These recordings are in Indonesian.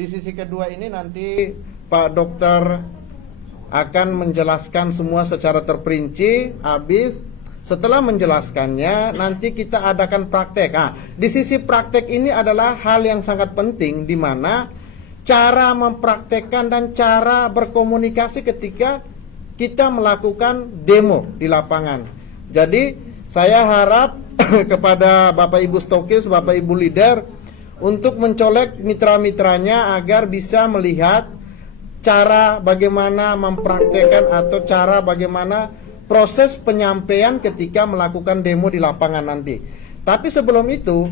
di sisi kedua ini nanti Pak Dokter akan menjelaskan semua secara terperinci. Habis setelah menjelaskannya, nanti kita adakan praktek. Nah, di sisi praktek ini adalah hal yang sangat penting, di mana cara mempraktekkan dan cara berkomunikasi ketika kita melakukan demo di lapangan. Jadi saya harap kepada Bapak Ibu stokis, Bapak Ibu leader untuk mencolek mitra-mitranya agar bisa melihat cara bagaimana mempraktekkan atau cara bagaimana proses penyampaian ketika melakukan demo di lapangan nanti. Tapi sebelum itu,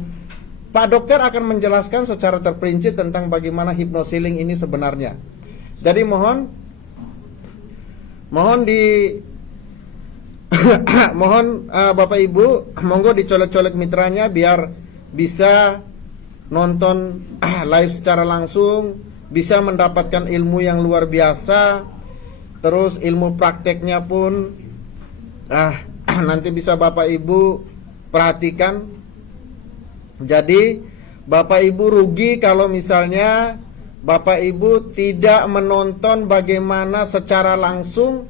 Pak Dokter akan menjelaskan secara terperinci tentang bagaimana hypnosealing ini sebenarnya. Jadi mohon Bapak Ibu, monggo dicolek-colek mitranya biar bisa nonton live secara langsung, bisa mendapatkan ilmu yang luar biasa. Terus ilmu prakteknya pun nanti bisa Bapak Ibu perhatikan. Jadi Bapak Ibu rugi kalau misalnya Bapak Ibu tidak menonton bagaimana secara langsung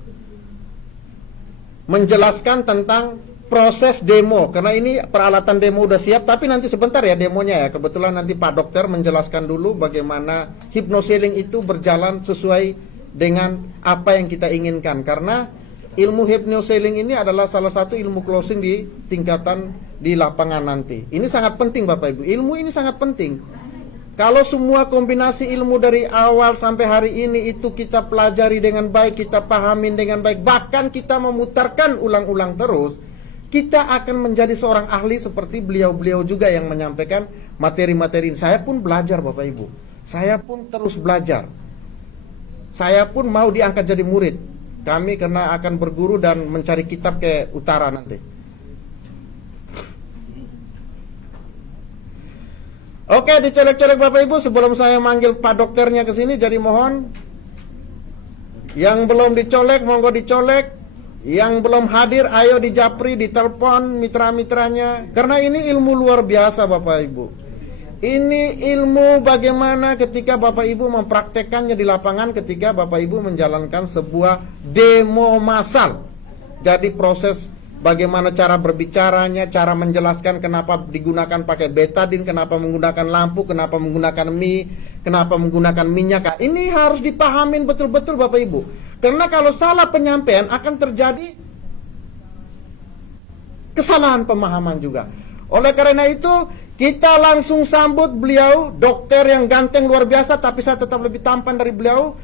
menjelaskan tentang proses demo. Karena ini peralatan demo udah siap, tapi nanti sebentar ya demonya ya. Kebetulan nanti Pak Dokter menjelaskan dulu bagaimana hypnosealing itu berjalan sesuai dengan apa yang kita inginkan. Karena ilmu hypnosealing ini adalah salah satu ilmu closing di tingkatan di lapangan nanti. Ini sangat penting Bapak Ibu. Ilmu ini sangat penting. Kalau semua kombinasi ilmu dari awal sampai hari ini itu kita pelajari dengan baik, kita pahamin dengan baik, bahkan kita memutarkan ulang-ulang terus, kita akan menjadi seorang ahli seperti beliau-beliau juga yang menyampaikan materi-materi ini. Saya pun belajar Bapak Ibu. Saya pun terus belajar. Saya pun mau diangkat jadi murid. Kami karena akan berguru dan mencari kitab ke utara nanti. Oke, dicolek-colek Bapak Ibu sebelum saya manggil Pak Dokternya ke sini. Jadi mohon yang belum dicolek monggo dicolek. Yang belum hadir ayo dijapri, ditelepon mitra-mitranya. Karena ini ilmu luar biasa Bapak Ibu. Ini ilmu bagaimana ketika Bapak Ibu mempraktekannya di lapangan, ketika Bapak Ibu menjalankan sebuah demo massal. Jadi proses bagaimana cara berbicaranya, cara menjelaskan kenapa digunakan pakai betadine, kenapa menggunakan lampu, kenapa menggunakan mie, kenapa menggunakan minyak. Ini harus dipahamin betul-betul Bapak Ibu. Karena kalau salah penyampaian akan terjadi kesalahan pemahaman juga. Oleh karena itu, kita langsung sambut beliau, dokter yang ganteng luar biasa, tapi saya tetap lebih tampan dari beliau.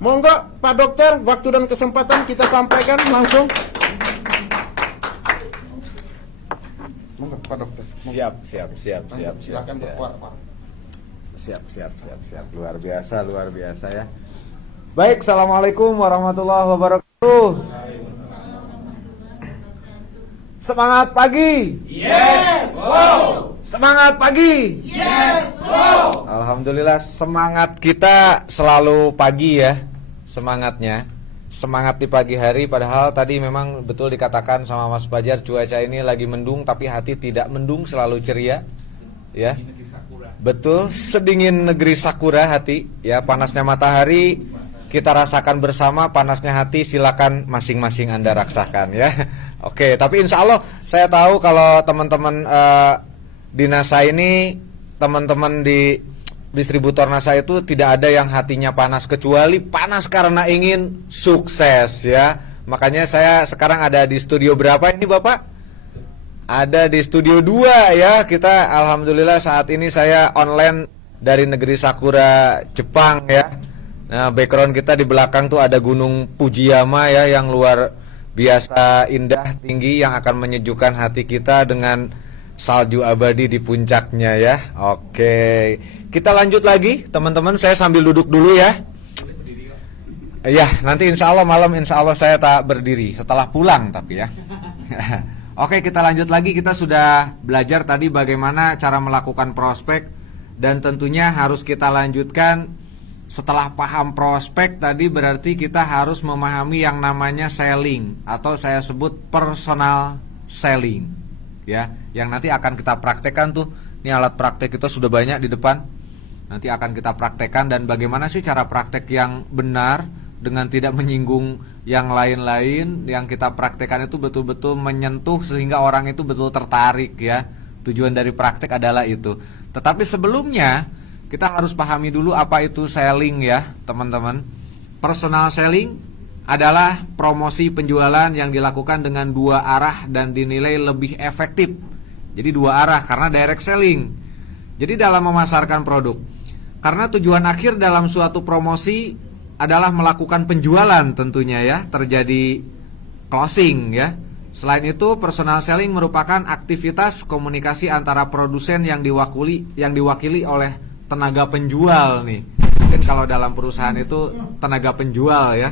Monggo Pak Dokter, waktu dan kesempatan kita sampaikan langsung. Monggo Pak Dokter. Siap. Silakan berkuat Pak. Siap. Luar biasa ya. Baik, assalamualaikum warahmatullahi wabarakatuh. Semangat pagi. Yes, wow. Semangat pagi. Yes, wow. Alhamdulillah, semangat kita selalu pagi ya. Semangatnya. Semangat di pagi hari, padahal tadi memang betul dikatakan sama Mas Fajar, cuaca ini lagi mendung tapi hati tidak mendung, selalu ceria. Ya. Betul, sedingin negeri sakura hati, ya, panasnya matahari kita rasakan bersama, panasnya hati silakan masing-masing Anda rasakan ya. Oke, tapi insya Allah saya tahu kalau teman-teman di NASA ini, teman-teman di distributor NASA itu tidak ada yang hatinya panas, kecuali panas karena ingin sukses ya. Makanya saya sekarang ada di studio berapa ini Bapak? Ada di studio 2 ya. Kita alhamdulillah saat ini saya online dari negeri Sakura, Jepang ya. Nah, background kita di belakang tuh ada Gunung Fujiyama ya, yang luar biasa indah, tinggi, yang akan menyejukkan hati kita dengan salju abadi di puncaknya ya. Oke, kita lanjut lagi teman-teman. Saya sambil duduk dulu ya. Ya, nanti insya Allah malam insya Allah saya tak berdiri setelah pulang tapi ya. Oke, kita lanjut lagi. Kita sudah belajar tadi bagaimana cara melakukan prospek, dan tentunya harus kita lanjutkan. Setelah paham prospek tadi berarti kita harus memahami yang namanya selling, atau saya sebut personal selling ya, yang nanti akan kita praktekkan tuh. Ini alat praktek kita sudah banyak di depan. Nanti akan kita praktekkan, dan bagaimana sih cara praktek yang benar dengan tidak menyinggung yang lain-lain. Yang kita praktekkan itu betul-betul menyentuh sehingga orang itu betul tertarik ya. Tujuan dari praktek adalah itu. Tetapi sebelumnya kita harus pahami dulu apa itu selling ya teman-teman. Personal selling adalah promosi penjualan yang dilakukan dengan dua arah dan dinilai lebih efektif. Jadi dua arah karena direct selling. Jadi dalam memasarkan produk, karena tujuan akhir dalam suatu promosi adalah melakukan penjualan tentunya ya, terjadi closing ya. Selain itu, personal selling merupakan aktivitas komunikasi antara produsen yang diwakili oleh tenaga penjual nih. Mungkin kalau dalam perusahaan itu tenaga penjual ya.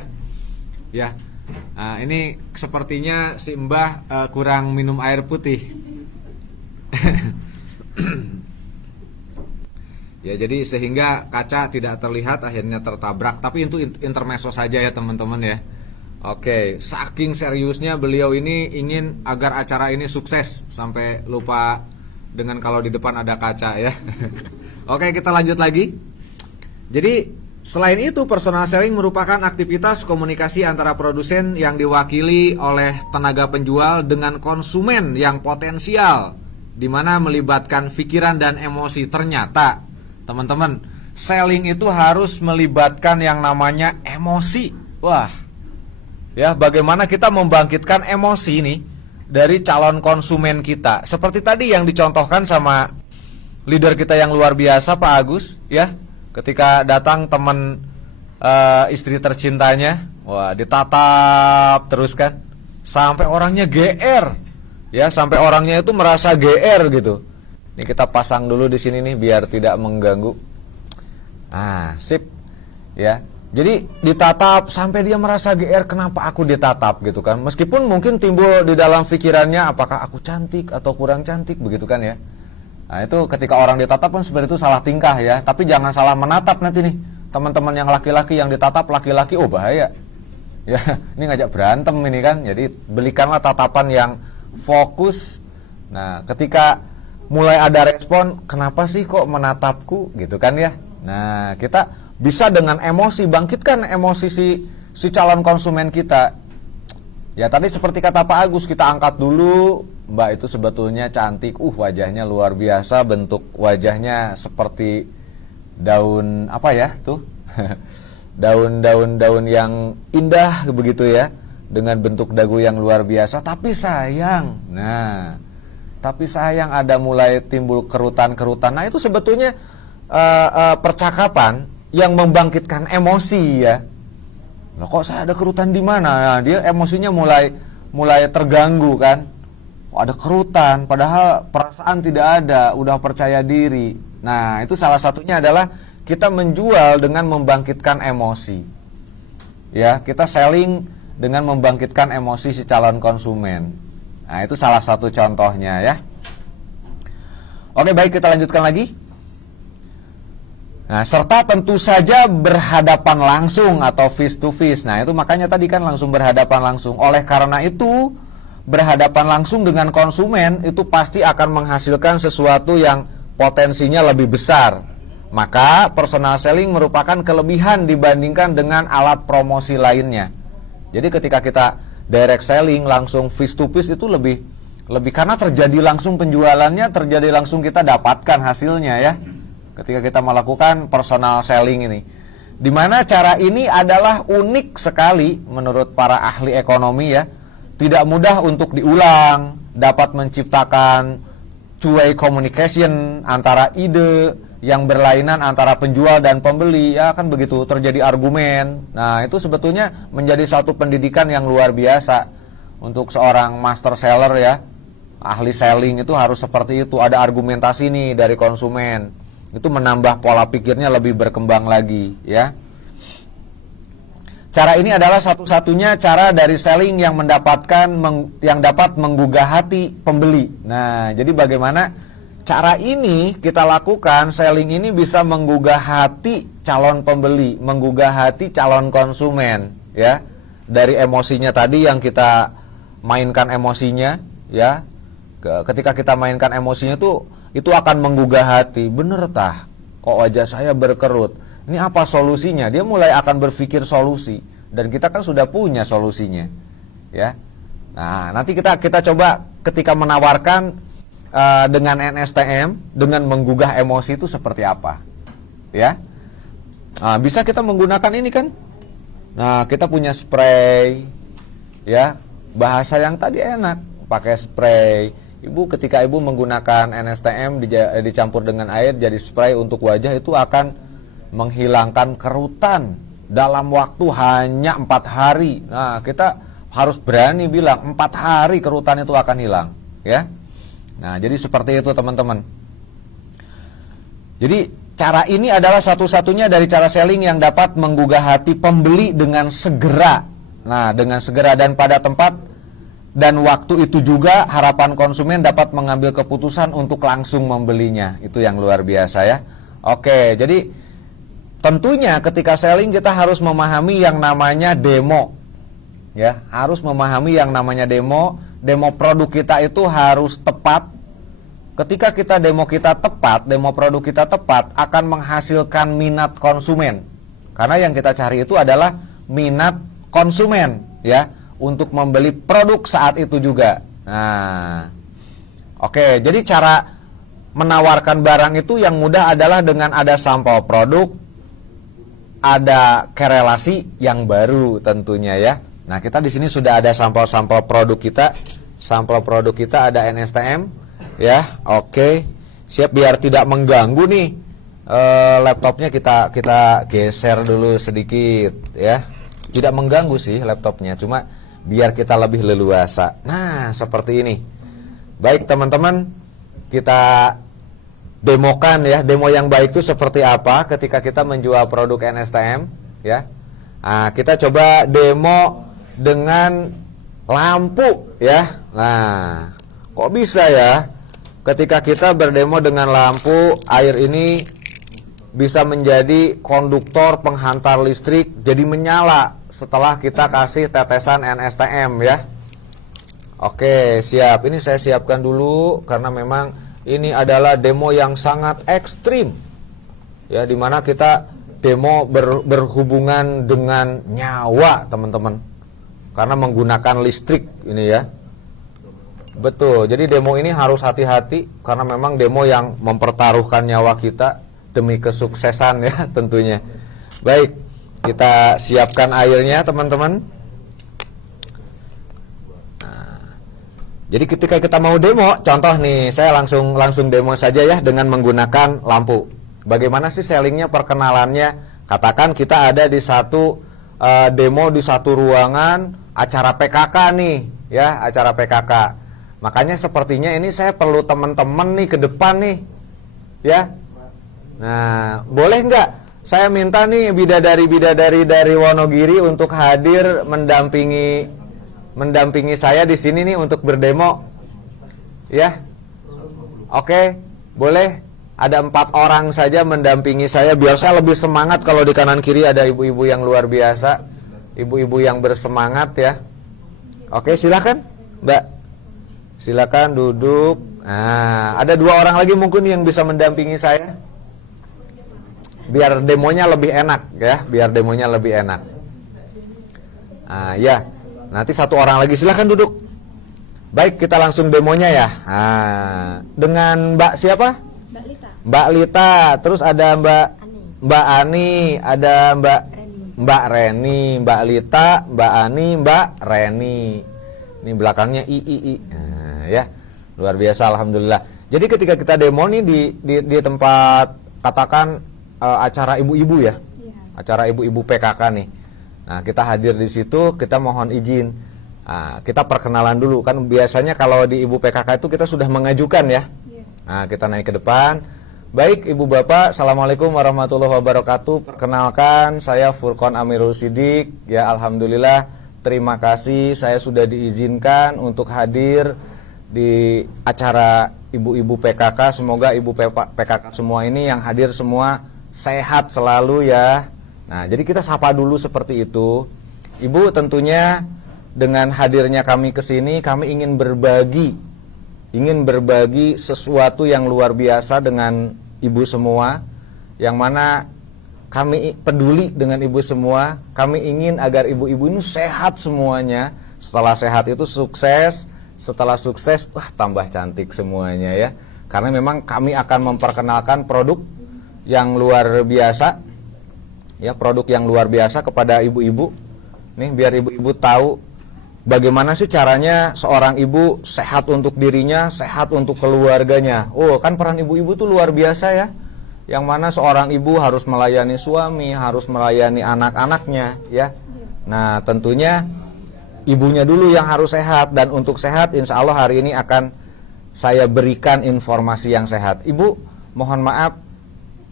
Ya. Nah, ini sepertinya si Mbah kurang minum air putih. Ya, jadi sehingga kaca tidak terlihat, akhirnya tertabrak. Tapi itu intermezzo saja ya teman-teman ya. Oke, saking seriusnya beliau ini ingin agar acara ini sukses sampai lupa dengan kalau di depan ada kaca ya. Oke, kita lanjut lagi. Jadi selain itu, personal selling merupakan aktivitas komunikasi antara produsen yang diwakili oleh tenaga penjual dengan konsumen yang potensial, di mana melibatkan pikiran dan emosi. Ternyata teman-teman, selling itu harus melibatkan yang namanya emosi. Wah, ya, bagaimana kita membangkitkan emosi ini dari calon konsumen kita. Seperti tadi yang dicontohkan sama leader kita yang luar biasa, Pak Agus, ya. Ketika datang teman istri tercintanya, wah, ditatap terus kan, sampai orangnya GR, ya, sampai orangnya itu merasa GR gitu. Ini kita pasang dulu di sini nih biar tidak mengganggu. Ah, sip, ya. Jadi ditatap sampai dia merasa GR, kenapa aku ditatap gitu kan. Meskipun mungkin timbul di dalam pikirannya apakah aku cantik atau kurang cantik begitu kan ya. Nah itu ketika orang ditatap pun sebenarnya itu salah tingkah ya. Tapi jangan salah menatap nanti nih. Teman-teman yang laki-laki yang ditatap laki-laki, oh bahaya. Ya, ini ngajak berantem ini kan. Jadi belikanlah tatapan yang fokus. Nah ketika mulai ada respon, kenapa sih kok menatapku gitu kan ya. Nah kita bisa dengan emosi, bangkitkan emosi si calon konsumen kita. Ya tadi seperti kata Pak Agus, kita angkat dulu, Mbak itu sebetulnya cantik, wajahnya luar biasa, bentuk wajahnya seperti daun apa ya tuh, daun yang indah begitu ya, dengan bentuk dagu yang luar biasa. Tapi sayang, tapi sayang ada mulai timbul kerutan-kerutan. Nah itu sebetulnya percakapan yang membangkitkan emosi ya. Loh, kok saya ada kerutan di mana? Nah, dia emosinya mulai terganggu kan. Oh, ada kerutan, padahal perasaan tidak ada, udah percaya diri. Nah, itu salah satunya adalah kita menjual dengan membangkitkan emosi. Ya, kita selling dengan membangkitkan emosi si calon konsumen. Nah, itu salah satu contohnya ya. Oke, baik, kita lanjutkan lagi. Nah, serta tentu saja berhadapan langsung atau face to face. Nah, itu makanya tadi kan langsung berhadapan langsung. Oleh karena itu, berhadapan langsung dengan konsumen itu pasti akan menghasilkan sesuatu yang potensinya lebih besar. Maka personal selling merupakan kelebihan dibandingkan dengan alat promosi lainnya. Jadi ketika kita direct selling langsung face to face itu lebih karena terjadi langsung penjualannya, terjadi langsung kita dapatkan hasilnya ya. Ketika kita melakukan personal selling ini, dimana cara ini adalah unik sekali menurut para ahli ekonomi ya, tidak mudah untuk diulang, dapat menciptakan two-way communication antara ide yang berlainan antara penjual dan pembeli ya kan begitu, terjadi argumen. Nah itu sebetulnya menjadi satu pendidikan yang luar biasa untuk seorang master seller ya, ahli selling itu harus seperti itu, ada argumentasi nih dari konsumen. Itu menambah pola pikirnya lebih berkembang lagi ya. Cara ini adalah satu-satunya cara dari selling yang dapat menggugah hati pembeli. Nah, jadi bagaimana cara ini kita lakukan, selling ini bisa menggugah hati calon pembeli, menggugah hati calon konsumen ya. Dari emosinya tadi yang kita mainkan emosinya ya. Ketika kita mainkan emosinya itu akan menggugah hati. Bener tah? kok wajah saya berkerut. Ini apa solusinya? Dia mulai akan berpikir solusi, dan kita kan sudah punya solusinya, ya. Nah, nanti kita coba ketika menawarkan dengan NSTM, dengan menggugah emosi itu seperti apa, ya. Nah, bisa kita menggunakan ini kan. Nah, kita punya spray, ya. Bahasa yang tadi enak, pakai spray. Ibu ketika ibu menggunakan NSTM dicampur dengan air jadi spray untuk wajah, itu akan menghilangkan kerutan dalam waktu hanya 4 hari. Nah, kita harus berani bilang 4 hari kerutan itu akan hilang, ya. Nah, jadi seperti itu teman-teman. Jadi cara ini adalah satu-satunya dari cara selling yang dapat menggugah hati pembeli dengan segera. Nah, dengan segera dan pada tempat dan waktu itu juga harapan konsumen dapat mengambil keputusan untuk langsung membelinya. Itu yang luar biasa, ya. Oke, jadi tentunya ketika selling kita harus memahami yang namanya demo. Ya, harus memahami yang namanya demo. Demo produk kita itu harus tepat. Ketika kita demo produk kita tepat, akan menghasilkan minat konsumen. Karena yang kita cari itu adalah minat konsumen, ya, untuk membeli produk saat itu juga. Nah, oke, jadi cara menawarkan barang itu yang mudah adalah dengan ada sampel produk, ada korelasi yang baru tentunya, ya. Nah, kita di sini sudah ada sampel-sampel produk kita. Sampel produk kita ada NSTM, ya. Oke. Siap, biar tidak mengganggu nih. Laptopnya kita geser dulu sedikit, ya. Tidak mengganggu sih laptopnya, cuma biar kita lebih leluasa. Nah, seperti ini. Baik, teman-teman, kita demokan, ya. Demo yang baik itu seperti apa ketika kita menjual produk NSTM, ya. Nah, kita coba demo dengan lampu, ya. Nah, kok bisa ya ketika kita berdemo dengan lampu, air ini bisa menjadi konduktor penghantar listrik, jadi menyala setelah kita kasih tetesan NSTM, ya. Oke, siap. Ini saya siapkan dulu karena memang ini adalah demo yang sangat ekstrim, ya, dimana kita demo berhubungan dengan nyawa, teman-teman, karena menggunakan listrik ini, ya. Betul, jadi demo ini harus hati-hati karena memang demo yang mempertaruhkan nyawa kita demi kesuksesan, ya, tentunya. Baik, kita siapkan airnya, teman-teman. Jadi ketika kita mau demo, contoh nih, saya langsung demo saja, ya, dengan menggunakan lampu. Bagaimana sih sellingnya, perkenalannya? Katakan kita ada di satu demo di satu ruangan acara PKK nih, ya, acara PKK. Makanya sepertinya ini saya perlu teman-teman nih ke depan nih, ya. Nah, boleh nggak saya minta nih bidadari-bidadari dari Wonogiri untuk hadir mendampingi saya di sini nih untuk berdemo, ya. Oke, boleh. Ada 4 orang saja mendampingi saya biar saya lebih semangat. Kalau di kanan kiri ada ibu-ibu yang luar biasa, ibu-ibu yang bersemangat, ya. Oke, silakan, Mbak. Silakan duduk. Nah, ada 2 orang lagi mungkin yang bisa mendampingi saya. Biar demonya lebih enak, ya. Biar demonya lebih enak. Nah, ya. Nanti 1 orang lagi, silahkan duduk. Baik, kita langsung demonya, ya. Nah, dengan Mbak siapa? Mbak Lita. Mbak Lita, terus ada Mbak Ani, ada Mbak Reni, Mbak Lita, Mbak Ani, Mbak Reni. Ini belakangnya I. Nah, ya. Luar biasa, alhamdulillah. Jadi ketika kita demo nih di tempat, katakan acara ibu-ibu, ya. Iya. Acara ibu-ibu PKK nih. Nah, kita hadir di situ, kita mohon izin. Nah, kita perkenalan dulu, kan biasanya kalau di ibu PKK itu kita sudah mengajukan, ya. Iya. Nah, kita naik ke depan. Baik, Ibu Bapak, Assalamualaikum warahmatullahi wabarakatuh. Perkenalkan, saya Furqon Amirul Sidik. Ya, alhamdulillah, terima kasih saya sudah diizinkan untuk hadir di acara ibu-ibu PKK. Semoga ibu PKK semua ini yang hadir semua sehat selalu, ya. Nah, jadi kita sapa dulu seperti itu. Ibu, tentunya dengan hadirnya kami ke sini, kami ingin berbagi sesuatu yang luar biasa dengan ibu semua, yang mana kami peduli dengan ibu semua. Kami ingin agar ibu-ibu ini sehat semuanya. Setelah sehat itu sukses. Setelah sukses, wah tambah cantik semuanya ya. Karena memang kami akan memperkenalkan produk yang luar biasa. Ya, produk yang luar biasa kepada ibu-ibu. Nih, biar ibu-ibu tahu bagaimana sih caranya seorang ibu sehat untuk dirinya, sehat untuk keluarganya. Oh, kan peran ibu-ibu tuh luar biasa ya. Yang mana seorang ibu harus melayani suami, harus melayani anak-anaknya ya. Nah, tentunya ibunya dulu yang harus sehat. Dan untuk sehat, insya Allah hari ini akan saya berikan informasi yang sehat. Ibu, mohon maaf,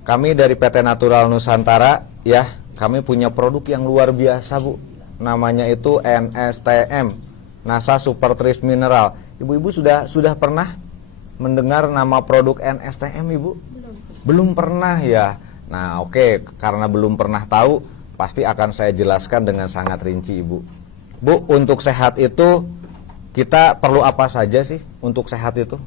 kami dari PT Natural Nusantara ya, kami punya produk yang luar biasa Bu. Namanya itu NSTM, Nasa Super Trace Mineral. Ibu-ibu sudah pernah mendengar nama produk NSTM Ibu? Belum pernah ya. Nah, oke, karena belum pernah tahu, pasti akan saya jelaskan dengan sangat rinci Ibu. Bu, untuk sehat itu kita perlu apa saja sih untuk sehat itu?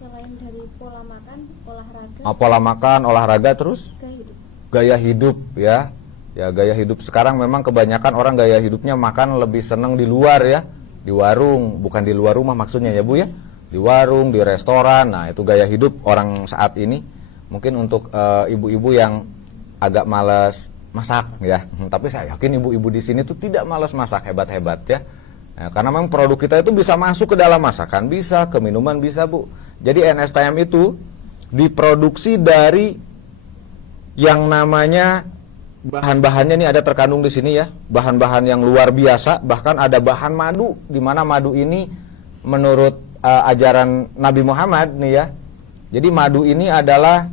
Selain dari pola makan, olahraga. Pola makan, olahraga, terus Gaya hidup. gaya hidup ya. Ya, gaya hidup sekarang memang kebanyakan orang gaya hidupnya makan lebih seneng di luar ya. Di warung, bukan di luar rumah maksudnya ya Bu ya. Di warung, di restoran. Nah, itu gaya hidup orang saat ini. Mungkin untuk ibu-ibu yang agak malas masak ya. Tapi saya yakin ibu-ibu di sini tuh tidak malas masak, hebat-hebat ya. Nah, karena memang produk kita itu bisa masuk ke dalam masakan, bisa ke minuman, bisa Bu. Jadi NSTM itu diproduksi dari yang namanya bahan-bahannya ini ada terkandung di sini ya. Bahan-bahan yang luar biasa, bahkan ada bahan madu, di mana madu ini menurut ajaran Nabi Muhammad nih ya. Jadi madu ini adalah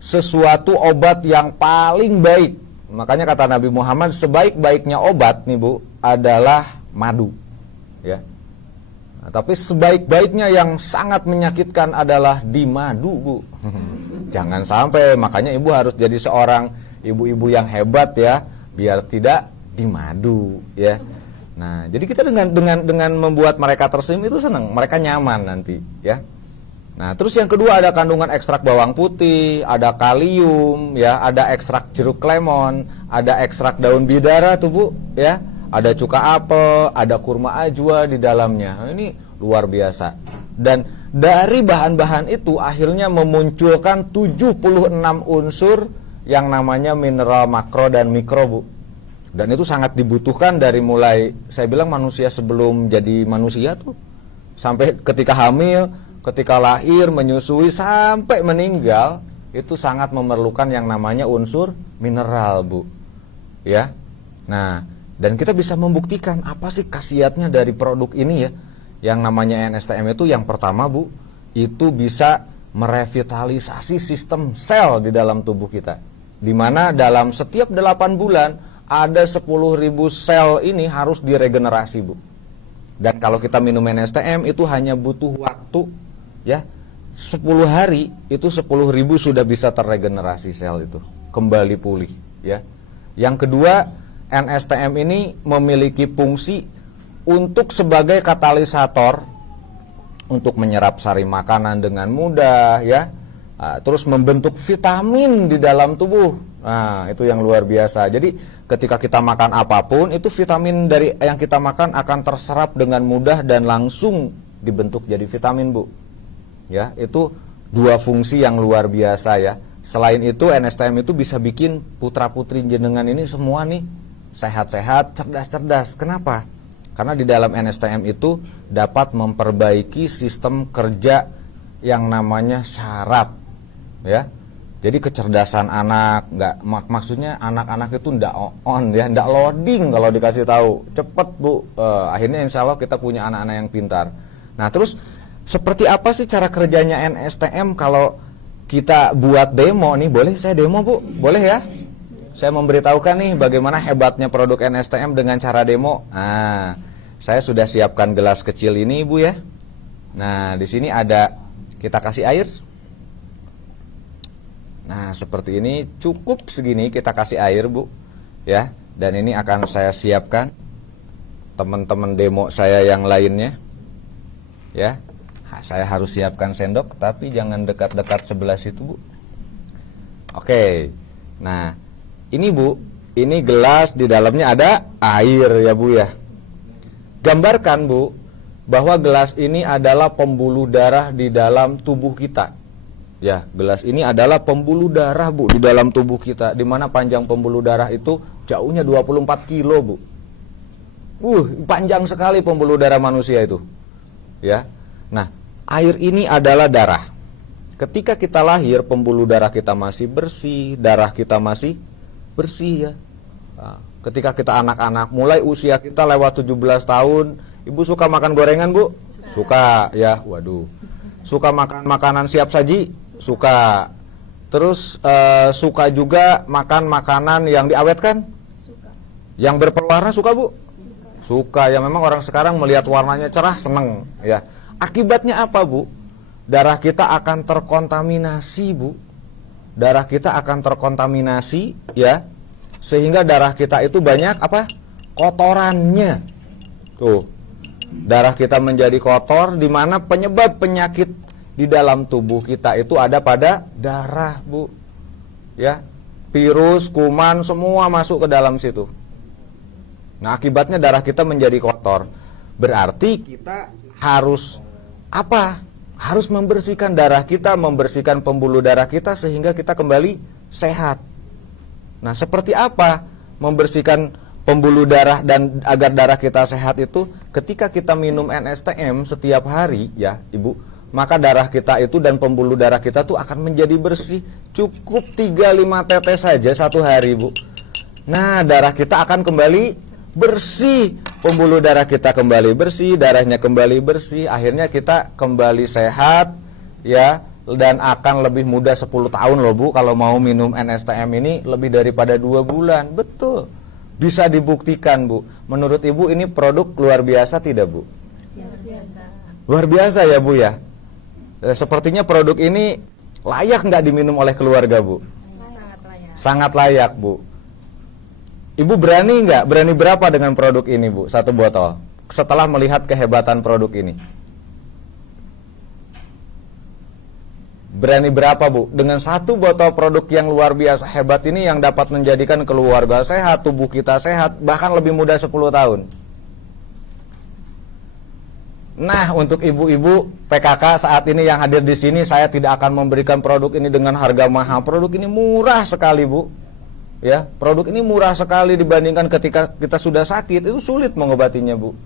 sesuatu obat yang paling baik. Makanya kata Nabi Muhammad, sebaik-baiknya obat nih Bu adalah madu ya. Nah, tapi sebaik-baiknya yang sangat menyakitkan adalah di madu Bu. Jangan sampai, makanya ibu harus jadi seorang ibu-ibu yang hebat ya, biar tidak di madu ya. Nah, jadi kita dengan membuat mereka tersenyum itu senang, mereka nyaman nanti ya. Nah, terus yang kedua ada kandungan ekstrak bawang putih, ada kalium ya, ada ekstrak jeruk lemon, ada ekstrak daun bidara tuh Bu ya. Ada cuka apel, ada kurma ajwa di dalamnya. Nah, ini luar biasa. Dan dari bahan-bahan itu akhirnya memunculkan 76 unsur yang namanya mineral makro dan mikro Bu. Dan itu sangat dibutuhkan dari mulai saya bilang manusia sebelum jadi manusia tuh, sampai ketika hamil, ketika lahir, menyusui, sampai meninggal, itu sangat memerlukan yang namanya unsur mineral Bu ya. Nah, dan kita bisa membuktikan apa sih khasiatnya dari produk ini ya. Yang namanya NSTM itu yang pertama Bu, itu bisa merevitalisasi sistem sel di dalam tubuh kita. Dimana dalam setiap 8 bulan ada 10.000 sel ini harus diregenerasi Bu. Dan kalau kita minum NSTM itu hanya butuh waktu ya 10 hari itu 10.000 sudah bisa terregenerasi sel itu, kembali pulih ya. Yang kedua, NSTM ini memiliki fungsi untuk sebagai katalisator untuk menyerap sari makanan dengan mudah ya. Terus membentuk vitamin di dalam tubuh. Nah, itu yang luar biasa. Jadi ketika kita makan apapun, itu vitamin dari yang kita makan akan terserap dengan mudah dan langsung dibentuk jadi vitamin Bu. Ya, itu dua fungsi yang luar biasa ya. Selain itu NSTM itu bisa bikin putra-putri jenengan ini semua nih sehat-sehat, cerdas-cerdas. Kenapa? Karena di dalam NSTM itu dapat memperbaiki sistem kerja yang namanya saraf ya. Jadi kecerdasan anak, maksudnya anak-anak itu ndak on ya, ndak loading kalau dikasih tahu. Cepet Bu, akhirnya insya Allah kita punya anak-anak yang pintar. Nah terus seperti apa sih cara kerjanya NSTM kalau kita buat demo nih? Boleh saya demo Bu? Boleh ya? Saya memberitahukan nih bagaimana hebatnya produk NSTM dengan cara demo. Nah, saya sudah siapkan gelas kecil ini Bu ya. Nah di sini ada, kita kasih air. Nah seperti ini, cukup segini kita kasih air Bu ya. Dan ini akan saya siapkan teman-teman demo saya yang lainnya ya. Saya harus siapkan sendok, tapi jangan dekat-dekat sebelah situ Bu. Oke. Nah, ini Bu, ini gelas di dalamnya ada air ya Bu ya. Gambarkan Bu bahwa gelas ini adalah pembuluh darah di dalam tubuh kita. Ya, gelas ini adalah pembuluh darah Bu di dalam tubuh kita, di mana panjang pembuluh darah itu jauhnya 24 kilo Bu. Panjang sekali pembuluh darah manusia itu. Ya. Nah, air ini adalah darah. Ketika kita lahir, pembuluh darah kita masih bersih, darah kita masih bersih ya. Nah, ketika kita anak-anak, mulai usia kita lewat 17 tahun, Ibu suka makan gorengan Bu? Suka ya, waduh. Suka makan makanan siap saji? Suka. Terus suka juga makan makanan yang diawetkan? Suka. Yang berpewarna suka Bu? Suka ya, memang orang sekarang melihat warnanya cerah seneng ya. Akibatnya apa Bu? Darah kita akan terkontaminasi Bu. Darah kita akan terkontaminasi ya. Sehingga darah kita itu banyak apa? Kotorannya. Tuh. Darah kita menjadi kotor, di mana penyebab penyakit di dalam tubuh kita itu ada pada darah Bu. Ya. Virus, kuman semua masuk ke dalam situ. Nah, akibatnya darah kita menjadi kotor. Berarti kita harus apa? Harus membersihkan darah kita, membersihkan pembuluh darah kita sehingga kita kembali sehat. Nah, seperti apa membersihkan pembuluh darah dan agar darah kita sehat itu? Ketika kita minum NSTM setiap hari ya Ibu, maka darah kita itu dan pembuluh darah kita tuh akan menjadi bersih. Cukup 3-5 tetes saja satu hari Bu. Nah, darah kita akan kembali bersih, pembuluh darah kita kembali bersih, darahnya kembali bersih, akhirnya kita kembali sehat ya, dan akan lebih muda 10 tahun loh Bu kalau mau minum NSTM ini lebih daripada 2 bulan. Betul, bisa dibuktikan Bu. Menurut Ibu ini produk luar biasa tidak Bu? Biasa. Luar biasa ya Bu ya. Sepertinya produk ini layak nggak diminum oleh keluarga Bu? Sangat layak. Sangat layak Bu. Ibu berani nggak? Berani berapa dengan produk ini Bu? Satu botol. Setelah melihat kehebatan produk ini. Berani berapa Bu? Dengan satu botol produk yang luar biasa hebat ini yang dapat menjadikan keluarga sehat, tubuh kita sehat, bahkan lebih muda 10 tahun. Nah, untuk ibu-ibu PKK saat ini yang hadir di sini, saya tidak akan memberikan produk ini dengan harga mahal. Produk ini murah sekali Bu. Ya, produk ini murah sekali dibandingkan ketika kita sudah sakit, itu sulit mengobatinya Bu.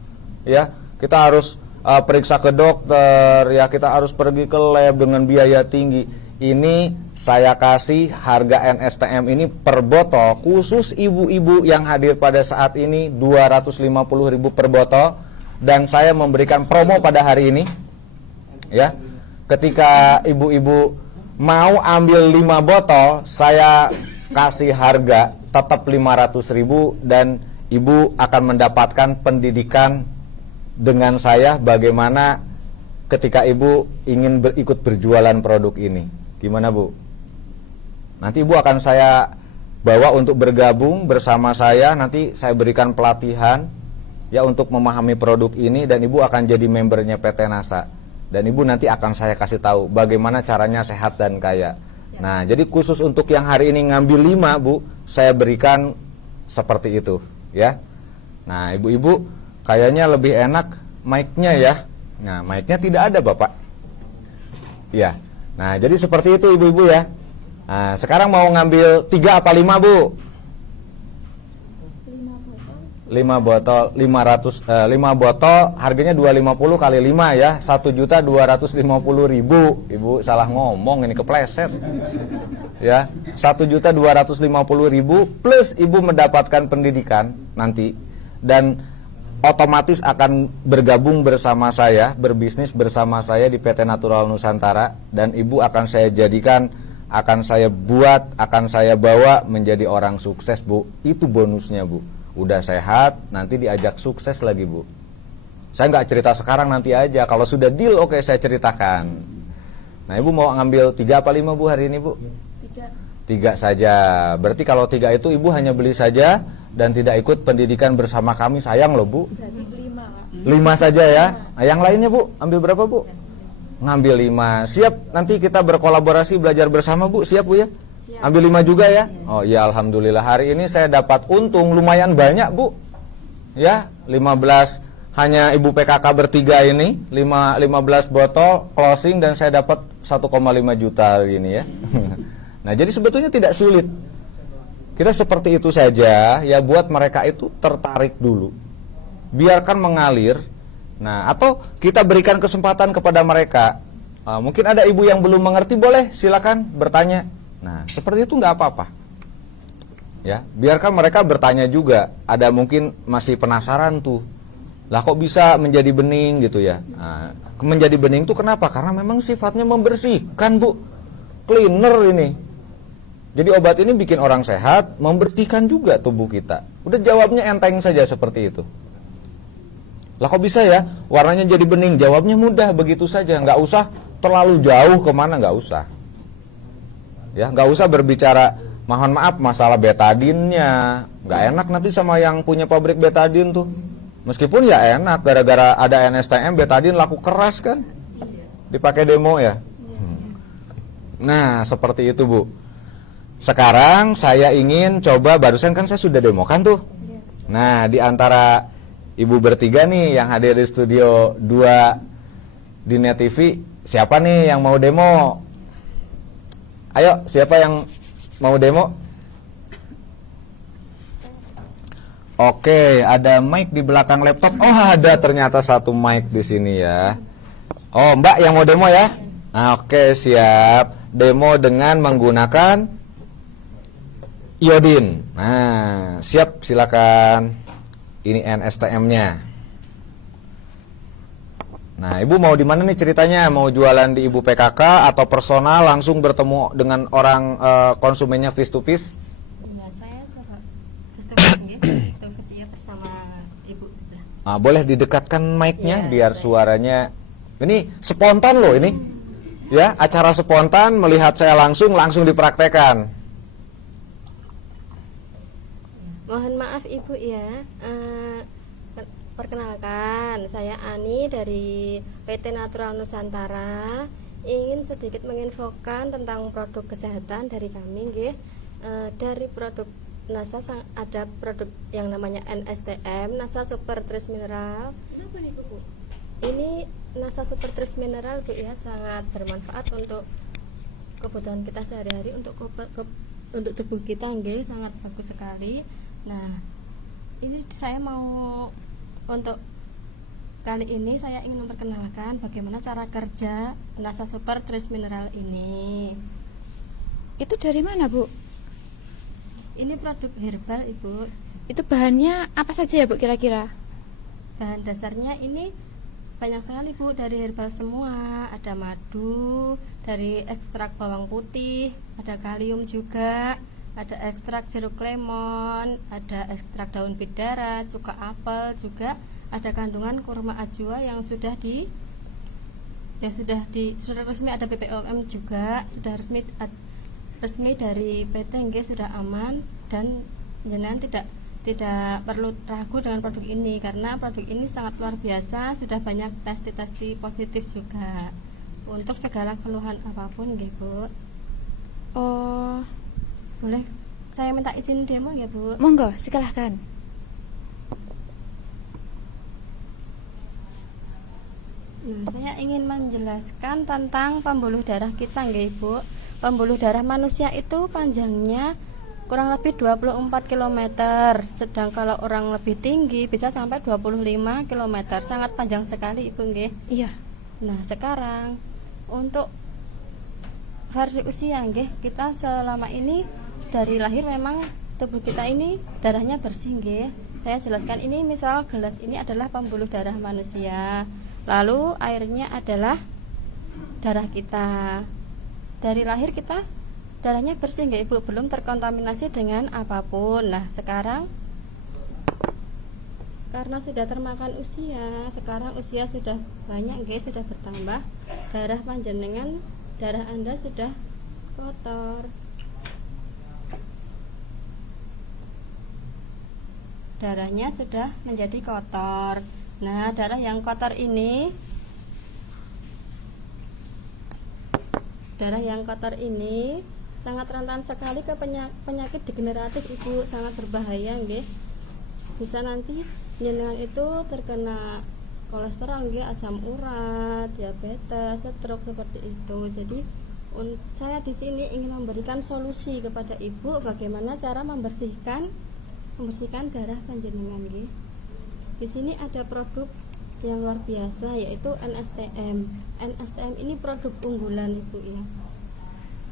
Ya, kita harus periksa ke dokter, ya kita harus pergi ke lab dengan biaya tinggi. Ini saya kasih harga NSTM ini per botol khusus ibu-ibu yang hadir pada saat ini 250.000 per botol, dan saya memberikan promo pada hari ini. Ya, ketika ibu-ibu mau ambil 5 botol, saya kasih harga tetap 500.000 dan ibu akan mendapatkan pendidikan dengan saya bagaimana ketika ibu ingin ikut berjualan produk ini. Gimana Bu? Nanti ibu akan saya bawa untuk bergabung bersama saya, nanti saya berikan pelatihan ya untuk memahami produk ini, dan ibu akan jadi membernya PT NASA. Dan ibu nanti akan saya kasih tahu bagaimana caranya sehat dan kaya. Nah, jadi khusus untuk yang hari ini ngambil 5 Bu, saya berikan seperti itu ya. Nah, ibu-ibu kayaknya lebih enak mic-nya ya. Nah, mic-nya tidak ada Bapak. Ya. Nah, jadi seperti itu ibu-ibu ya. Nah, sekarang mau ngambil 3 apa 5 Bu? 5 botol 5 botol harganya 250 kali 5 ya, 1.250.000. Ibu salah ngomong, ini kepleset. Ya, 1.250.000 plus ibu mendapatkan pendidikan nanti, dan otomatis akan bergabung bersama saya, berbisnis bersama saya di PT Natural Nusantara, dan ibu akan saya jadikan, akan saya buat, akan saya bawa menjadi orang sukses Bu. Itu bonusnya Bu. Udah sehat, nanti diajak sukses lagi Bu. Saya nggak cerita sekarang, nanti aja. Kalau sudah deal, oke saya ceritakan. Nah, ibu mau ngambil 3 apa 5 Bu hari ini Bu? 3 saja. Berarti kalau 3 itu ibu hanya beli saja dan tidak ikut pendidikan bersama kami. Sayang loh Bu. Berarti 5 Pak. 5 saja ya. Nah, yang lainnya Bu, ambil berapa Bu? Ngambil 5. Siap nanti kita berkolaborasi belajar bersama Bu. Siap Bu ya? Siap. Ambil 5 juga ya? Oh iya, alhamdulillah. Hari ini saya dapat untung lumayan banyak, Bu. Ya, 15 hanya Ibu PKK bertiga ini, 15 botol closing dan saya dapat 1,5 juta gini ya. Nah, jadi sebetulnya tidak sulit. Kita seperti itu saja ya, buat mereka itu tertarik dulu. Biarkan mengalir. Nah, atau kita berikan kesempatan kepada mereka. Mungkin ada ibu yang belum mengerti, boleh silakan bertanya. Nah, seperti itu nggak apa-apa. Ya, biarkan mereka bertanya juga. Ada mungkin masih penasaran tuh. Lah kok bisa menjadi bening gitu ya? Nah, menjadi bening itu kenapa? Karena memang sifatnya membersihkan, Bu. Cleaner ini. Jadi obat ini bikin orang sehat, membersihkan juga tubuh kita. Udah jawabnya enteng saja seperti itu. Lah kok bisa ya warnanya jadi bening? Jawabnya mudah, begitu saja. Nggak usah terlalu jauh kemana, nggak usah. Ya, nggak usah berbicara, mohon maaf masalah betadinnya. Nggak enak nanti sama yang punya pabrik betadin tuh. Meskipun ya enak, gara-gara ada NSTM betadin laku keras kan, dipakai demo ya. Nah seperti itu, Bu. Sekarang saya ingin coba, barusan kan saya sudah demokan tuh. Nah, di antara ibu bertiga nih yang hadir di studio 2 di Net TV, siapa nih yang mau demo? Ayo, siapa yang mau demo? Oke, ada mic di belakang laptop. Oh, ada ternyata satu mic di sini ya. Oh, Mbak yang mau demo ya? Oke, siap. Demo dengan menggunakan iodin. Nah, siap, silakan. Ini NSTM-nya. Nah, Ibu mau di mana nih ceritanya? Mau jualan di Ibu PKK atau personal langsung bertemu dengan orang konsumennya face to face? Iya, saya coba face to face nggih. Face to face ya bersama Ibu sebelah. Boleh didekatkan mic-nya Iya, biar baik. suaranya. Ini spontan loh ini. Ya, acara spontan, melihat saya langsung dipraktekan. Mohon maaf Ibu ya. Perkenalkan, saya Ani dari PT Natural Nusantara. Ingin sedikit menginfokan tentang produk kesehatan dari kami nggih. Dari produk NASA ada produk yang namanya NSTM, NASA Super Trace Mineral. Kenapa nih Bu? Ini NASA Super Trace Mineral Bu ya, sangat bermanfaat untuk kebutuhan kita sehari-hari, untuk tubuh kita nggih, sangat bagus sekali. Nah, ini saya mau untuk kali ini saya ingin memperkenalkan bagaimana cara kerja NASA Super Trace Mineral ini. Itu dari mana Bu? Ini produk herbal Ibu. Itu bahannya apa saja ya Bu kira-kira? Bahan dasarnya ini banyak sekali Bu, dari herbal semua. Ada madu, dari ekstrak bawang putih, ada kalium juga, ada ekstrak jeruk lemon, ada ekstrak daun bidara, cuka apel juga, ada kandungan kurma ajwa yang sudah resmi, ada BPOM juga, sudah resmi dari PT nggih, sudah aman, dan jenengan tidak perlu ragu dengan produk ini karena produk ini sangat luar biasa, sudah banyak testi positif juga untuk segala keluhan apapun nggih Bu. Oh, Boleh saya minta izin demo ya Bu? monggo silahkan. Nah, saya ingin menjelaskan tentang pembuluh darah kita nggih Bu. Pembuluh darah manusia itu panjangnya kurang lebih 24 km, sedang kalau orang lebih tinggi bisa sampai 25 km. Sangat panjang sekali Ibu nggih. Iya. Nah, sekarang untuk versi usia nggih, kita selama ini dari lahir memang tubuh kita ini darahnya bersih nggih. Saya jelaskan, ini misal gelas ini adalah pembuluh darah manusia. Lalu airnya adalah darah kita. Dari lahir kita darahnya bersih nggih Ibu, belum terkontaminasi dengan apapun. Nah, sekarang karena sudah termakan usia, sekarang usia sudah banyak nggih, sudah bertambah. Darah panjenengan, darah Anda sudah kotor. Darahnya sudah menjadi kotor. Nah, darah yang kotor ini sangat rentan sekali ke penyakit degeneratif Ibu, sangat berbahaya nggih. Bisa nanti jenengan itu terkena kolesterol nggih, asam urat, diabetes, stroke seperti itu. Jadi saya di sini ingin memberikan solusi kepada Ibu bagaimana cara membersihkan darah panjenengan nggih. Di sini ada produk yang luar biasa yaitu NSTM. NSTM ini produk unggulan Ibu ya.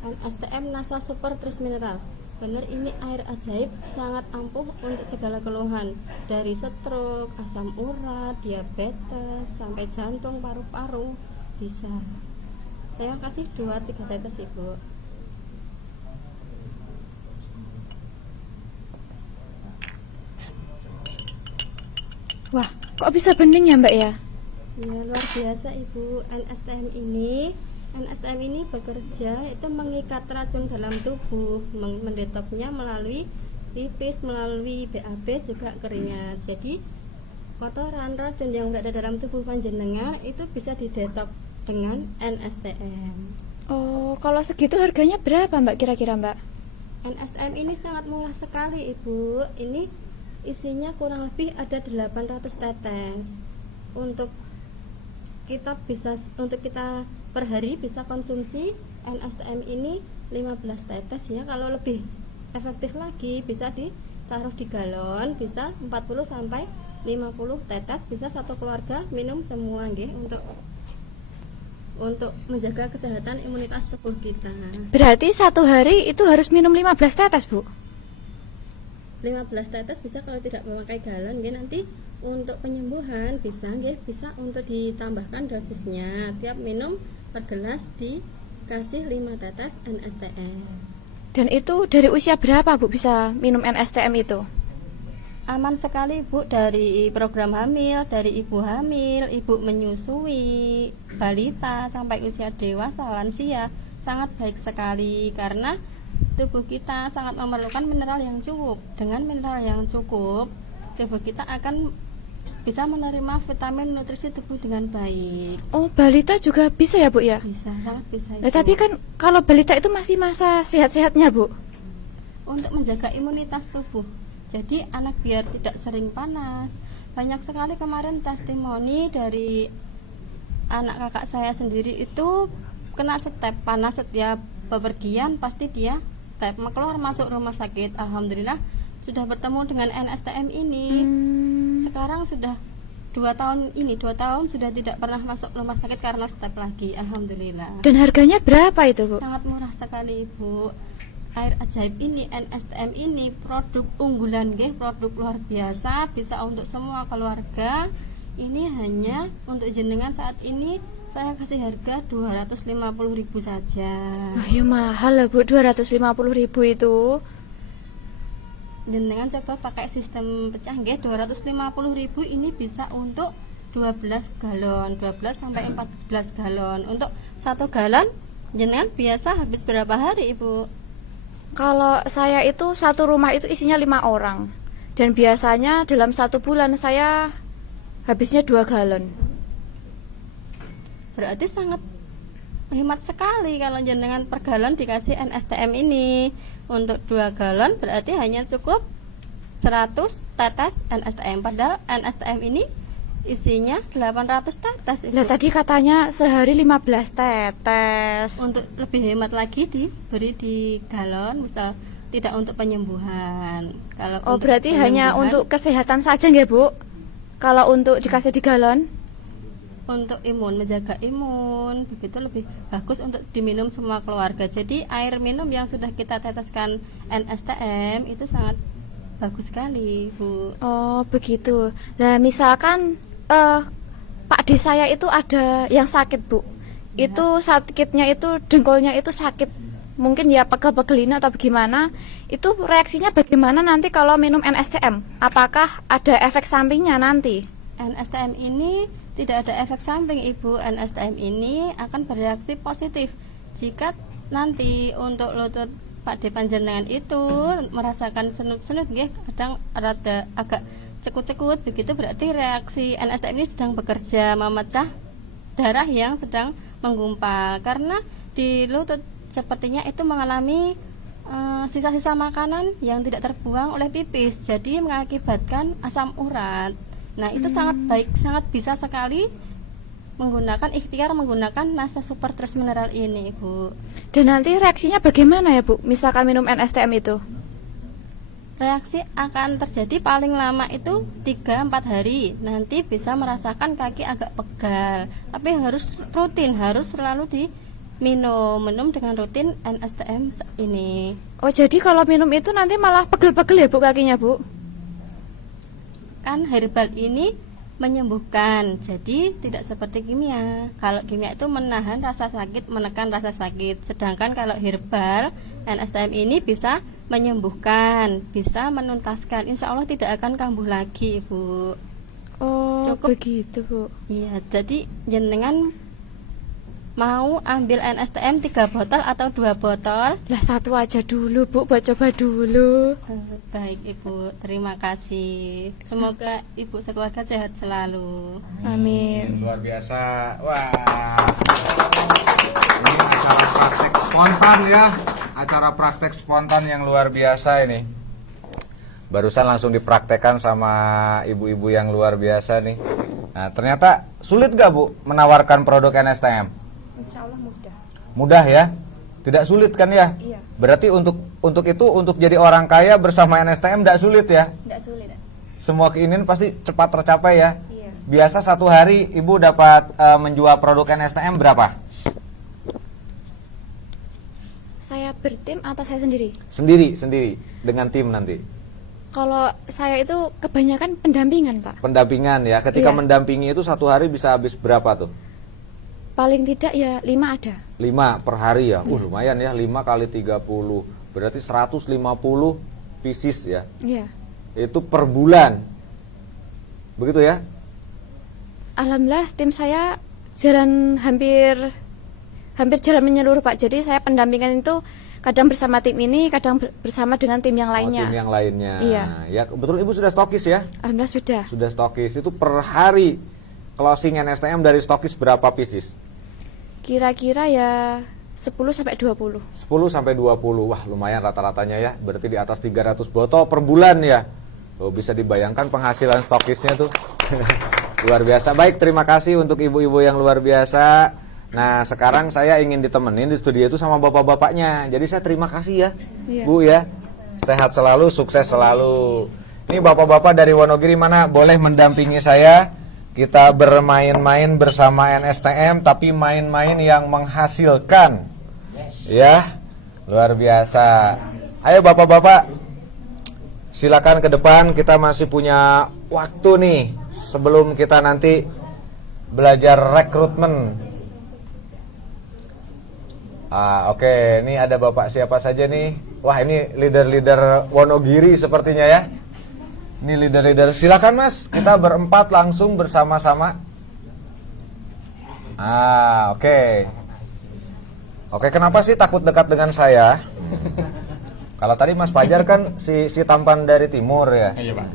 NSTM Nasa Super Trace Mineral. Benar, ini air ajaib, sangat ampuh untuk segala keluhan, dari stroke, asam urat, diabetes, sampai jantung, paru-paru bisa. Saya kasih 2-3 tetes Ibu. Wah, kok bisa bening ya Mbak ya? Ya, luar biasa Ibu. NSTM ini bekerja itu mengikat racun dalam tubuh, mendetoknya melalui pipis, melalui BAB juga keringat. Jadi kotoran racun yang berada dalam tubuh panjenengan itu bisa didetok dengan NSTM. Oh, kalau segitu harganya berapa Mbak kira-kira Mbak? NSTM ini sangat murah sekali Ibu. Ini isinya kurang lebih ada 800 tetes. Untuk kita per hari bisa konsumsi NSTM ini 15 tetes ya. Kalau lebih efektif lagi bisa ditaruh di galon, bisa 40 sampai 50 tetes, bisa satu keluarga minum semua nggih, untuk menjaga kesehatan imunitas tubuh kita. Berarti satu hari itu harus minum 15 tetes Bu? 15 tetes bisa kalau tidak memakai galon nggih. Nanti untuk penyembuhan bisa nggih, bisa untuk ditambahkan dosisnya. Tiap minum per gelas dikasih 5 tetes NSTM. Dan itu dari usia berapa Bu bisa minum NSTM itu? Aman sekali Bu, dari program hamil, dari ibu hamil, ibu menyusui, balita sampai usia dewasa, lansia. Sangat baik sekali karena tubuh kita sangat memerlukan mineral yang cukup. Dengan mineral yang cukup, tubuh kita akan bisa menerima vitamin nutrisi tubuh dengan baik. Oh, balita juga bisa ya Bu ya? Bisa, sangat bisa. Tapi kan kalau balita itu masih masa sehat-sehatnya Bu? Untuk menjaga imunitas tubuh. Jadi anak biar tidak sering panas. Banyak sekali kemarin testimoni dari anak kakak saya sendiri itu kena step panas setiap bepergian, pasti dia step keluar masuk rumah sakit. Alhamdulillah sudah bertemu dengan NSTM ini. Sekarang sudah 2 tahun sudah tidak pernah masuk rumah sakit karena step lagi. Alhamdulillah. Dan harganya berapa itu Bu? Sangat murah sekali Ibu. Air ajaib ini, NSTM ini produk unggulan nggih, produk luar biasa, bisa untuk semua keluarga. Ini hanya untuk jenengan saat ini saya kasih harga 250.000 saja. Wah, ya mahal lah Bu, 250.000 itu. Jenengan coba pakai sistem pecah nggih, 250.000 ini bisa untuk 12 galon, 12 sampai 14 galon. Untuk 1 galon jenengan biasa habis berapa hari Ibu? Kalau saya itu satu rumah itu isinya 5 orang. Dan biasanya dalam 1 bulan saya habisnya 2 galon. Berarti sangat hemat sekali kalau jenengan per galon dikasih NSTM ini. Untuk 2 galon berarti hanya cukup 100 tetes NSTM. Padahal NSTM ini isinya 800 tetes. Lah tadi katanya sehari 15 tetes. Untuk lebih hemat lagi diberi di galon, misal tidak untuk penyembuhan. Kalau Oh, berarti hanya untuk kesehatan saja nggak Bu? Kalau untuk dikasih di galon? Untuk imun, menjaga imun, begitu lebih bagus untuk diminum semua keluarga. Jadi air minum yang sudah kita teteskan NSTM itu sangat bagus sekali Bu. Oh begitu. Nah misalkan Pak D saya itu ada yang sakit Bu. Itu sakitnya itu dengkulnya itu sakit. Mungkin ya pegel-pegelin atau bagaimana. Itu reaksinya bagaimana nanti kalau minum NSTM? Apakah ada efek sampingnya nanti? NSTM ini tidak ada efek samping Ibu. NSTM ini akan bereaksi positif. Jika nanti untuk lutut Pak D panjenengan itu merasakan senut-senut nggih, kadang rada agak cekut-cekut, begitu berarti reaksi NSTM ini sedang bekerja memecah darah yang sedang menggumpal. Karena di lutut sepertinya itu mengalami sisa-sisa makanan yang tidak terbuang oleh pipis, jadi mengakibatkan asam urat. Nah, itu sangat baik, sangat bisa sekali ikhtiar menggunakan Nasa Super Trace Mineral ini, Bu. Dan nanti reaksinya bagaimana ya, Bu? Misalkan minum NSTM itu? Reaksi akan terjadi paling lama itu 3-4 hari. Nanti bisa merasakan kaki agak pegal. Tapi harus rutin, harus selalu minum dengan rutin NSTM ini. Oh, jadi kalau minum itu nanti malah pegel-pegel ya, Bu, kakinya, Bu? Kan herbal ini menyembuhkan, jadi tidak seperti kimia. Kalau kimia itu menahan rasa sakit, menekan rasa sakit. Sedangkan kalau herbal NSTM ini bisa menyembuhkan, bisa menuntaskan. Insya Allah tidak akan kambuh lagi, Bu. Oh, Cukup. begitu, Bu. Iya, jadi jenengan mau ambil NSTM 3 botol atau 2 botol? Lah, satu aja dulu, Bu, buat coba dulu. Baik, Ibu, terima kasih. Semoga Ibu sekeluarga sehat selalu. Amin. Luar biasa. Wah. Ini acara praktek spontan ya. Acara praktek spontan yang luar biasa ini. Barusan langsung dipraktekkan sama ibu-ibu yang luar biasa nih. Nah, ternyata sulit gak, Bu, menawarkan produk NSTM? Insya Allah mudah. Mudah ya? Tidak sulit kan ya? Iya. Berarti untuk jadi orang kaya bersama NSTM tidak sulit ya? Tidak sulit. Semua keinginan pasti cepat tercapai ya? Iya. Biasa satu hari Ibu dapat menjual produk NSTM berapa? Saya bertim atau saya sendiri? Sendiri dengan tim nanti. Kalau saya itu kebanyakan pendampingan, Pak. Pendampingan ya. Ketika Iya. mendampingi itu satu hari bisa habis berapa tuh? Paling tidak ya 5 ada. 5 per hari ya. Lumayan ya, 5 kali 30. Berarti 150 pieces ya. Iya. Itu per bulan. Begitu ya? Alhamdulillah tim saya jalan hampir jalan menyeluruh, Pak. Jadi saya pendampingan itu kadang bersama tim ini, kadang bersama dengan tim yang lainnya. Tim yang lainnya. Iya. Ya, betul Ibu sudah stokis ya? Alhamdulillah sudah. Sudah stokis. Itu per hari closing NSTM dari stokis berapa pieces? Kira-kira ya 10 sampai 20. 10 sampai 20. Wah, lumayan rata-ratanya ya. Berarti di atas 300 botol per bulan ya. Oh, bisa dibayangkan penghasilan stokisnya tuh. Luar biasa. Baik, terima kasih untuk ibu-ibu yang luar biasa. Nah, sekarang saya ingin ditemenin di studio itu sama bapak-bapaknya. Jadi saya terima kasih ya, Iya. Bu ya. Sehat selalu, sukses selalu. Ini bapak-bapak dari Wonogiri mana boleh mendampingi saya. Kita bermain-main bersama NSTM, tapi main-main yang menghasilkan. Ya, luar biasa. Ayo bapak-bapak, silakan ke depan. Kita masih punya waktu nih sebelum kita nanti belajar rekrutmen. Oke, ini ada bapak siapa saja nih? Wah, ini leader-leader Wonogiri sepertinya ya. Ini leader-leader. Silakan Mas, kita berempat langsung bersama-sama. Oke. Oke, kenapa sih takut dekat dengan saya? Kalau tadi Mas Fajar kan si tampan dari timur ya. Iya, Pak.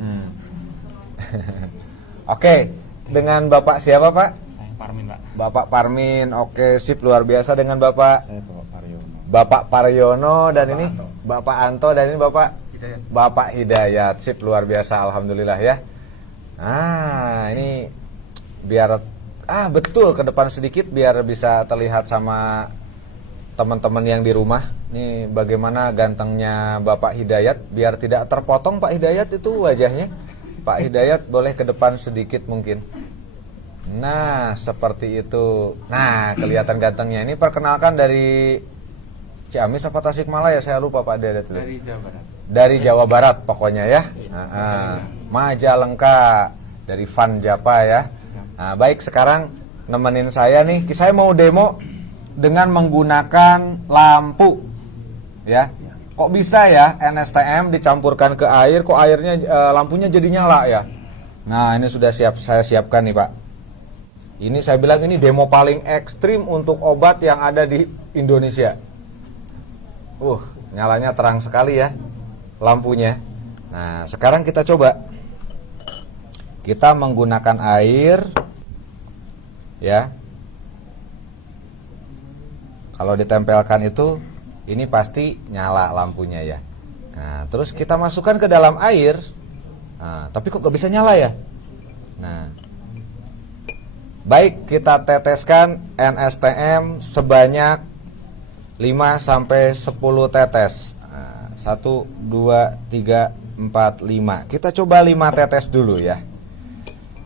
Oke, dengan Bapak siapa, Pak? Saya Parmin, Pak. Bapak Parmin. Oke, sip, luar biasa dengan Bapak Saya Bapak Paryono. Bapak Paryono dan ini Bapak Anto dan ini Bapak Hidayat. Sip, luar biasa, alhamdulillah ya. Ini biar betul ke depan sedikit biar bisa terlihat sama teman-teman yang di rumah. Nih bagaimana gantengnya Bapak Hidayat, biar tidak terpotong Pak Hidayat itu wajahnya. Pak Hidayat boleh ke depan sedikit mungkin. Nah, seperti itu. Nah, kelihatan gantengnya. Ini perkenalkan dari Ciamis apa Tasikmalaya, saya lupa Pak Hidayat. Dari Jawa Barat. Dari Jawa Barat pokoknya ya. Majalengka dari Van Japa ya. Nah, baik, sekarang nemenin saya nih. Saya mau demo dengan menggunakan lampu. Ya. Kok bisa ya NSTM dicampurkan ke air, kok airnya lampunya jadi nyala ya? Nah, ini sudah saya siapkan nih, Pak. Ini saya bilang ini demo paling ekstrim untuk obat yang ada di Indonesia. Nyalanya terang sekali ya lampunya. Nah, sekarang kita coba. Kita menggunakan air ya. Kalau ditempelkan itu, ini pasti nyala lampunya ya. Nah, terus kita masukkan ke dalam air. Nah, tapi kok gak bisa nyala ya? Nah, baik, kita teteskan NSTM sebanyak 5-10 tetes. 1, 2, 3, 4, 5. Kita coba 5 tetes dulu ya.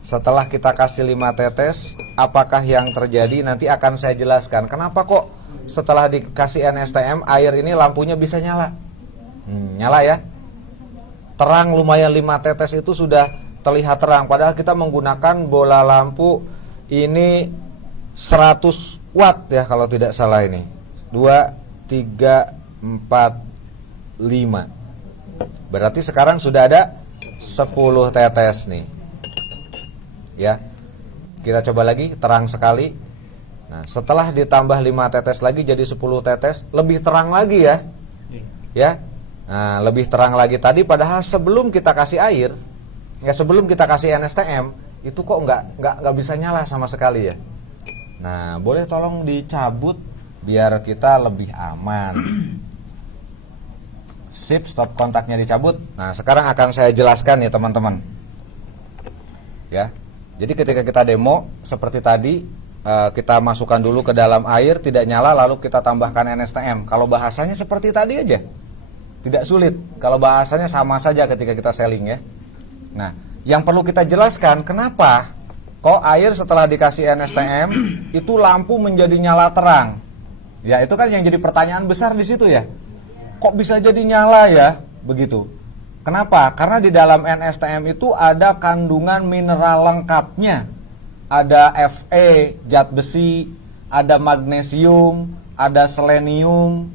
Setelah kita kasih 5 tetes, apakah yang terjadi nanti akan saya jelaskan. Kenapa kok setelah dikasih NSTM air ini lampunya bisa nyala? Nyala ya. Terang lumayan, 5 tetes itu sudah terlihat terang. Padahal kita menggunakan bola lampu ini 100 watt ya kalau tidak salah ini. 2, 3, 4, 5. Berarti sekarang sudah ada 10 tetes nih. Ya. Kita coba lagi, terang sekali. Nah, setelah ditambah 5 tetes lagi jadi 10 tetes, lebih terang lagi ya. Ya. Nah, lebih terang lagi tadi, padahal sebelum kita kasih air, ya sebelum kita kasih NSTM, itu kok nggak bisa nyala sama sekali ya. Nah, boleh tolong dicabut biar kita lebih aman. Sip, stop kontaknya dicabut. Nah, sekarang akan saya jelaskan nih teman-teman. Ya. Jadi ketika kita demo seperti tadi, kita masukkan dulu ke dalam air, tidak nyala, lalu kita tambahkan NSTM. Kalau bahasanya seperti tadi aja, tidak sulit. Kalau bahasanya sama saja ketika kita selling ya. Nah, yang perlu kita jelaskan, kenapa kok air setelah dikasih NSTM itu lampu menjadi nyala terang? Ya, itu kan yang jadi pertanyaan besar di situ ya. Kok bisa jadi nyala ya? Begitu. Kenapa? Karena di dalam NSTM itu ada kandungan mineral lengkapnya. Ada Fe, zat besi, ada magnesium, ada selenium,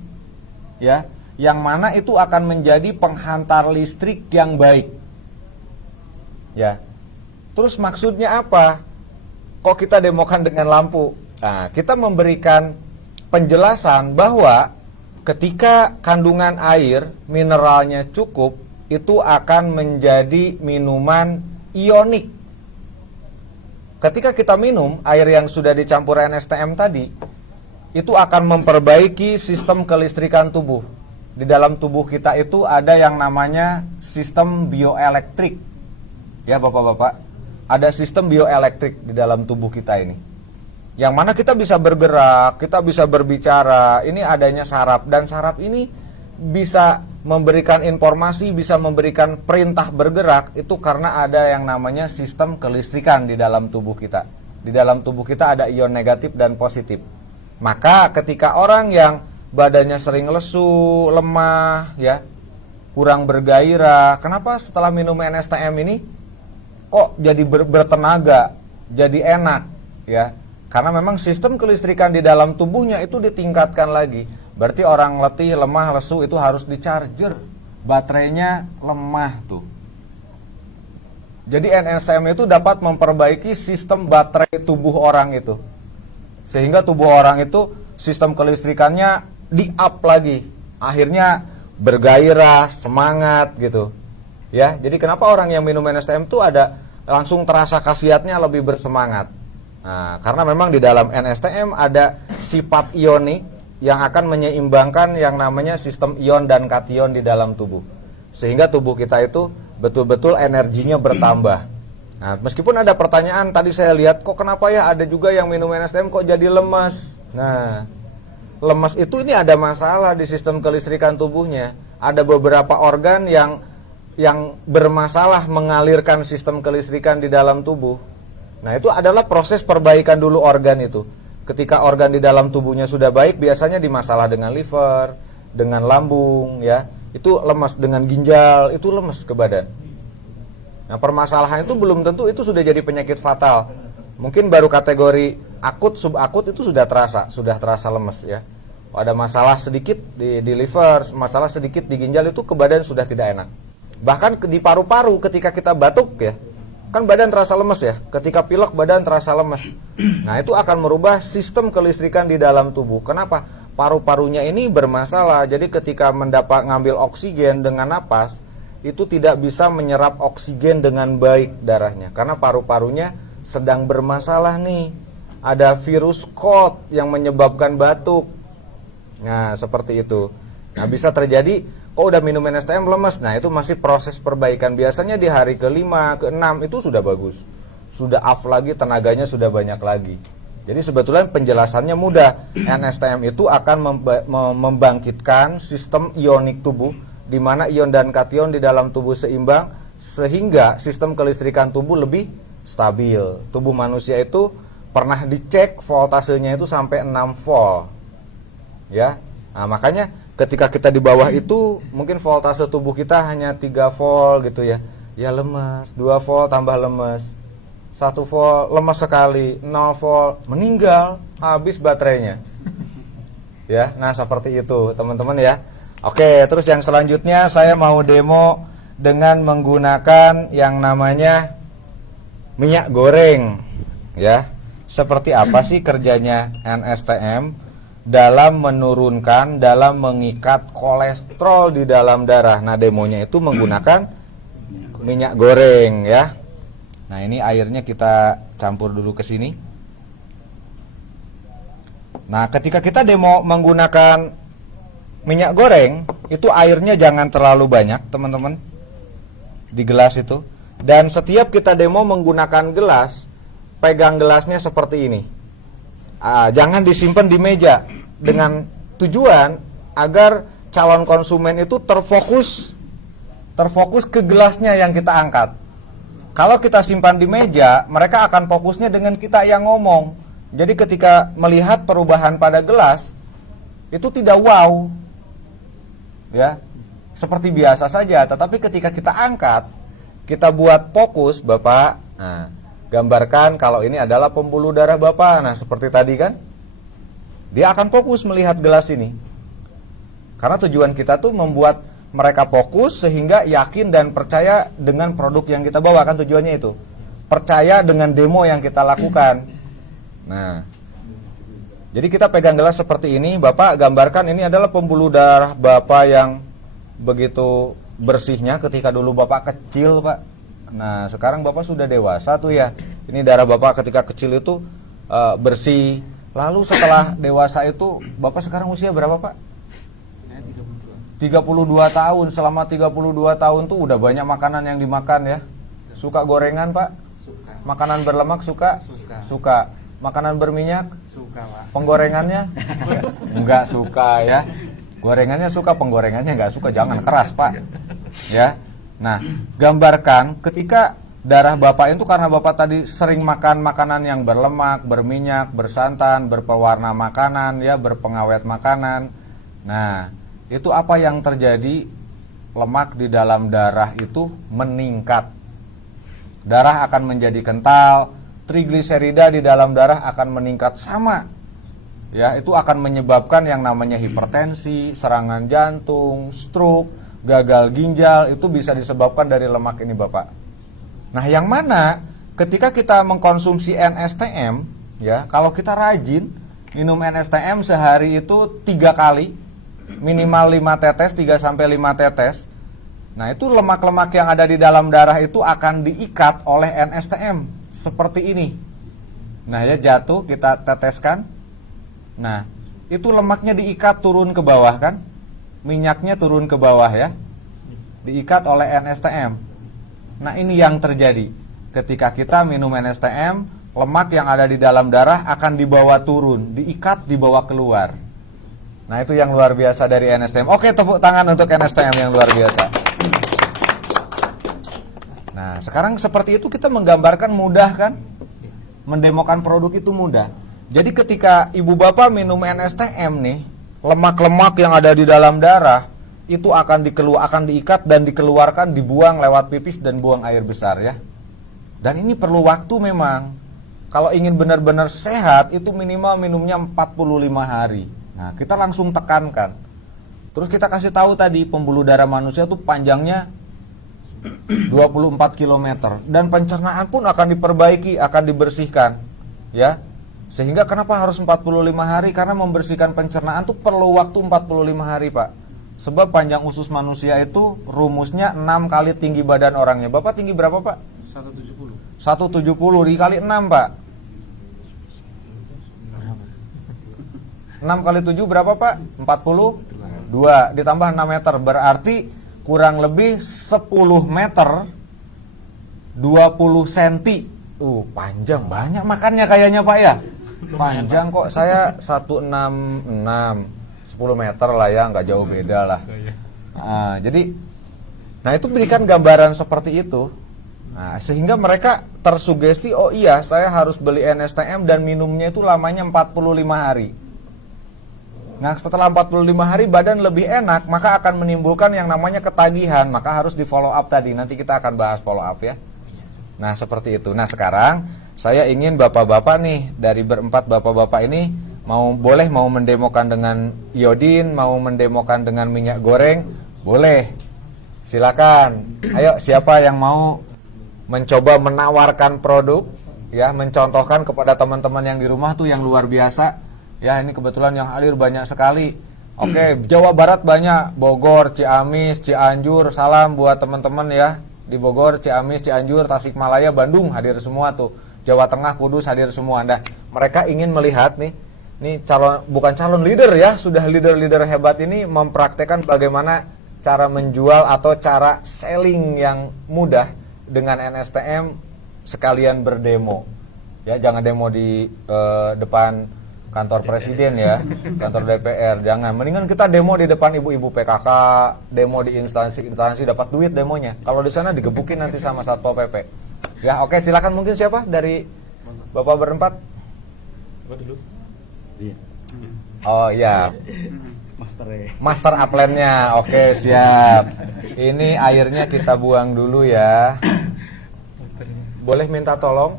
ya, yang mana itu akan menjadi penghantar listrik yang baik. Ya. Terus maksudnya apa? Kok kita demokan dengan lampu? Nah, kita memberikan penjelasan bahwa ketika kandungan air mineralnya cukup, itu akan menjadi minuman ionik. Ketika kita minum air yang sudah dicampur NSTM tadi, itu akan memperbaiki sistem kelistrikan tubuh. Di dalam tubuh kita itu ada yang namanya sistem bioelektrik. Ya Bapak-bapak, ada sistem bioelektrik di dalam tubuh kita ini. Yang mana kita bisa bergerak, kita bisa berbicara, ini adanya saraf. Dan saraf ini bisa memberikan informasi, bisa memberikan perintah bergerak, itu karena ada yang namanya sistem kelistrikan di dalam tubuh kita. Di dalam tubuh kita ada ion negatif dan positif. Maka ketika orang yang badannya sering lesu, lemah, ya, kurang bergairah, kenapa setelah minum NSTM ini kok jadi bertenaga, jadi enak, ya? Karena memang sistem kelistrikan di dalam tubuhnya itu ditingkatkan lagi. Berarti orang letih, lemah, lesu itu harus di-charger. Baterainya lemah tuh. Jadi NSTM itu dapat memperbaiki sistem baterai tubuh orang itu. Sehingga tubuh orang itu sistem kelistrikannya di-up lagi. Akhirnya bergairah, semangat gitu. Ya, jadi kenapa orang yang minum NSTM itu ada langsung terasa khasiatnya lebih bersemangat. Nah, karena memang di dalam NSTM ada sifat ionik yang akan menyeimbangkan yang namanya sistem ion dan kation di dalam tubuh. Sehingga tubuh kita itu betul-betul energinya bertambah. Nah, meskipun ada pertanyaan tadi saya lihat, kok kenapa ya ada juga yang minum NSTM kok jadi lemas. Nah, lemas itu ini ada masalah di sistem kelistrikan tubuhnya. Ada beberapa organ yang bermasalah mengalirkan sistem kelistrikan di dalam tubuh. Nah, itu adalah proses perbaikan dulu organ itu. Ketika organ di dalam tubuhnya sudah baik, biasanya dimasalah dengan liver, dengan lambung, ya. Itu lemas, dengan ginjal, itu lemas ke badan. Nah, permasalahan itu belum tentu itu sudah jadi penyakit fatal. Mungkin baru kategori akut, subakut itu sudah terasa lemas, ya. Ada masalah sedikit di liver, masalah sedikit di ginjal, itu ke badan sudah tidak enak. Bahkan di paru-paru ketika kita batuk, ya, kan badan terasa lemes ya. Ketika pilek badan terasa lemes. Nah, itu akan merubah sistem kelistrikan di dalam tubuh. Kenapa? Paru-parunya ini bermasalah. Jadi ketika ngambil oksigen dengan napas, itu tidak bisa menyerap oksigen dengan baik darahnya. Karena paru-parunya sedang bermasalah nih. Ada virus cold yang menyebabkan batuk. Nah, seperti itu. Nah, bisa terjadi kok udah minum NSTM lemes. Nah, itu masih proses perbaikan. Biasanya di hari ke-5, ke-6 itu sudah bagus. Sudah up lagi, tenaganya sudah banyak lagi. Jadi sebetulnya penjelasannya mudah. NSTM itu akan membangkitkan sistem ionik tubuh, di mana ion dan kation di dalam tubuh seimbang, sehingga sistem kelistrikan tubuh lebih stabil. Tubuh manusia itu pernah dicek voltasenya itu sampai 6 volt. Ya. Nah, makanya ketika kita di bawah itu mungkin voltase tubuh kita hanya 3 volt gitu ya. Ya lemes, 2 volt tambah lemes. 1 volt lemes sekali, 0 volt meninggal, habis baterainya. Ya, nah seperti itu teman-teman ya. Oke, terus yang selanjutnya saya mau demo dengan menggunakan yang namanya minyak goreng. Ya, seperti apa sih kerjanya NSTM dalam menurunkan, dalam mengikat kolesterol di dalam darah. Nah, demonya itu menggunakan minyak goreng ya. Nah, ini airnya kita campur dulu ke sini. Nah, ketika kita demo menggunakan minyak goreng, itu airnya jangan terlalu banyak, teman-teman. Di gelas itu. Dan setiap kita demo menggunakan gelas, pegang gelasnya seperti ini. Jangan disimpan di meja, dengan tujuan agar calon konsumen itu terfokus ke gelasnya yang kita angkat. Kalau kita simpan di meja, mereka akan fokusnya dengan kita yang ngomong. Jadi ketika melihat perubahan pada gelas, itu tidak wow. Ya, seperti biasa saja. Tetapi ketika kita angkat, kita buat fokus, Bapak. Nah, gambarkan kalau ini adalah pembuluh darah Bapak. Nah, seperti tadi kan, dia akan fokus melihat gelas ini. Karena tujuan kita tuh membuat mereka fokus sehingga yakin dan percaya dengan produk yang kita bawa, kan tujuannya itu. Percaya dengan demo yang kita lakukan. Nah, jadi kita pegang gelas seperti ini, Bapak gambarkan ini adalah pembuluh darah Bapak yang begitu bersihnya ketika dulu Bapak kecil, Pak. Nah, sekarang Bapak sudah dewasa tuh ya. Ini darah Bapak ketika kecil itu bersih. Lalu setelah dewasa itu, Bapak sekarang usia berapa, Pak? Saya 32. 32 tahun. Selama 32 tahun tuh udah banyak makanan yang dimakan ya. Suka gorengan, Pak? Suka. Makanan berlemak suka? Suka. Makanan berminyak? Suka, Pak. Penggorengannya? Enggak suka ya. Gorengannya suka, penggorengannya enggak suka. Jangan keras, Pak. Ya. Nah, gambarkan ketika darah Bapak itu karena Bapak tadi sering makan makanan yang berlemak, berminyak, bersantan, berpewarna makanan ya, berpengawet makanan. Nah, itu apa yang terjadi? Lemak di dalam darah itu meningkat. Darah akan menjadi kental, trigliserida di dalam darah akan meningkat sama. Ya, itu akan menyebabkan yang namanya hipertensi, serangan jantung, stroke, gagal ginjal, itu bisa disebabkan dari lemak ini, Bapak. Nah, yang mana ketika kita mengkonsumsi NSTM, ya, kalau kita rajin minum NSTM sehari itu 3 kali, minimal 5 tetes, 3-5 tetes. Nah, itu lemak-lemak yang ada di dalam darah itu akan diikat oleh NSTM seperti ini. Nah, ya jatuh, kita teteskan. Nah, itu lemaknya diikat turun ke bawah kan? Minyaknya turun ke bawah ya. Diikat oleh NSTM. Nah, ini yang terjadi. Ketika kita minum NSTM, lemak yang ada di dalam darah akan dibawa turun, diikat, dibawa keluar. Nah, itu yang luar biasa dari NSTM. Oke, tepuk tangan untuk NSTM yang luar biasa. Nah, sekarang seperti itu kita menggambarkan mudah kan? Mendemokan produk itu mudah. Jadi ketika ibu bapak minum NSTM nih, lemak-lemak yang ada di dalam darah itu akan diikat dan dikeluarkan, dibuang lewat pipis dan buang air besar ya. Dan ini perlu waktu memang. Kalau ingin benar-benar sehat itu minimal minumnya 45 hari. Nah, kita langsung tekankan. Terus kita kasih tahu tadi pembuluh darah manusia itu panjangnya 24 km dan pencernaan pun akan diperbaiki, akan dibersihkan. Ya. Sehingga kenapa harus 45 hari? Karena membersihkan pencernaan itu perlu waktu 45 hari, Pak. Sebab panjang usus manusia itu rumusnya 6 kali tinggi badan orangnya. Bapak tinggi berapa, Pak? 170. 170 dikali 6, Pak. 6 kali 7 berapa Pak? 42 ditambah 6 meter berarti kurang lebih 10 meter 20 senti. Panjang banyak makannya kayaknya Pak ya. Panjang kok, saya 166 10 meter lah ya, nggak jauh beda lah. Jadi itu berikan gambaran seperti itu. Nah, sehingga mereka tersugesti, oh iya saya harus beli NSTM dan minumnya itu lamanya 45 hari. Nah setelah 45 hari badan lebih enak, maka akan menimbulkan yang namanya ketagihan, maka harus di follow up tadi. Nanti kita akan bahas follow up ya. Nah seperti itu. Nah sekarang saya ingin bapak-bapak nih, dari berempat bapak-bapak ini boleh mendemokan dengan iodin, mau mendemokan dengan minyak goreng, boleh. Silakan. Ayo siapa yang mau mencoba menawarkan produk ya, mencontohkan kepada teman-teman yang di rumah tuh yang luar biasa. Ya ini kebetulan yang hadir banyak sekali. Oke, Jawa Barat banyak, Bogor, Ciamis, Cianjur, salam buat teman-teman ya. Di Bogor, Ciamis, Cianjur, Tasikmalaya, Bandung hadir semua tuh. Jawa Tengah, Kudus hadir semua. Nah, mereka ingin melihat nih bukan calon leader ya, sudah leader-leader hebat ini mempraktekkan bagaimana cara menjual atau cara selling yang mudah dengan NSTM sekalian berdemo. Ya, jangan demo di depan kantor presiden ya, kantor DPR, jangan. Mendingan kita demo di depan ibu-ibu PKK, demo di instansi-instansi, dapat duit demonya. Kalau di sana digebukin nanti sama Satpol PP. Ya, oke, silakan mungkin siapa dari Bapak berempat? Oh iya. Master upline-nya. Oke, siap. Ini airnya kita buang dulu ya. Boleh minta tolong?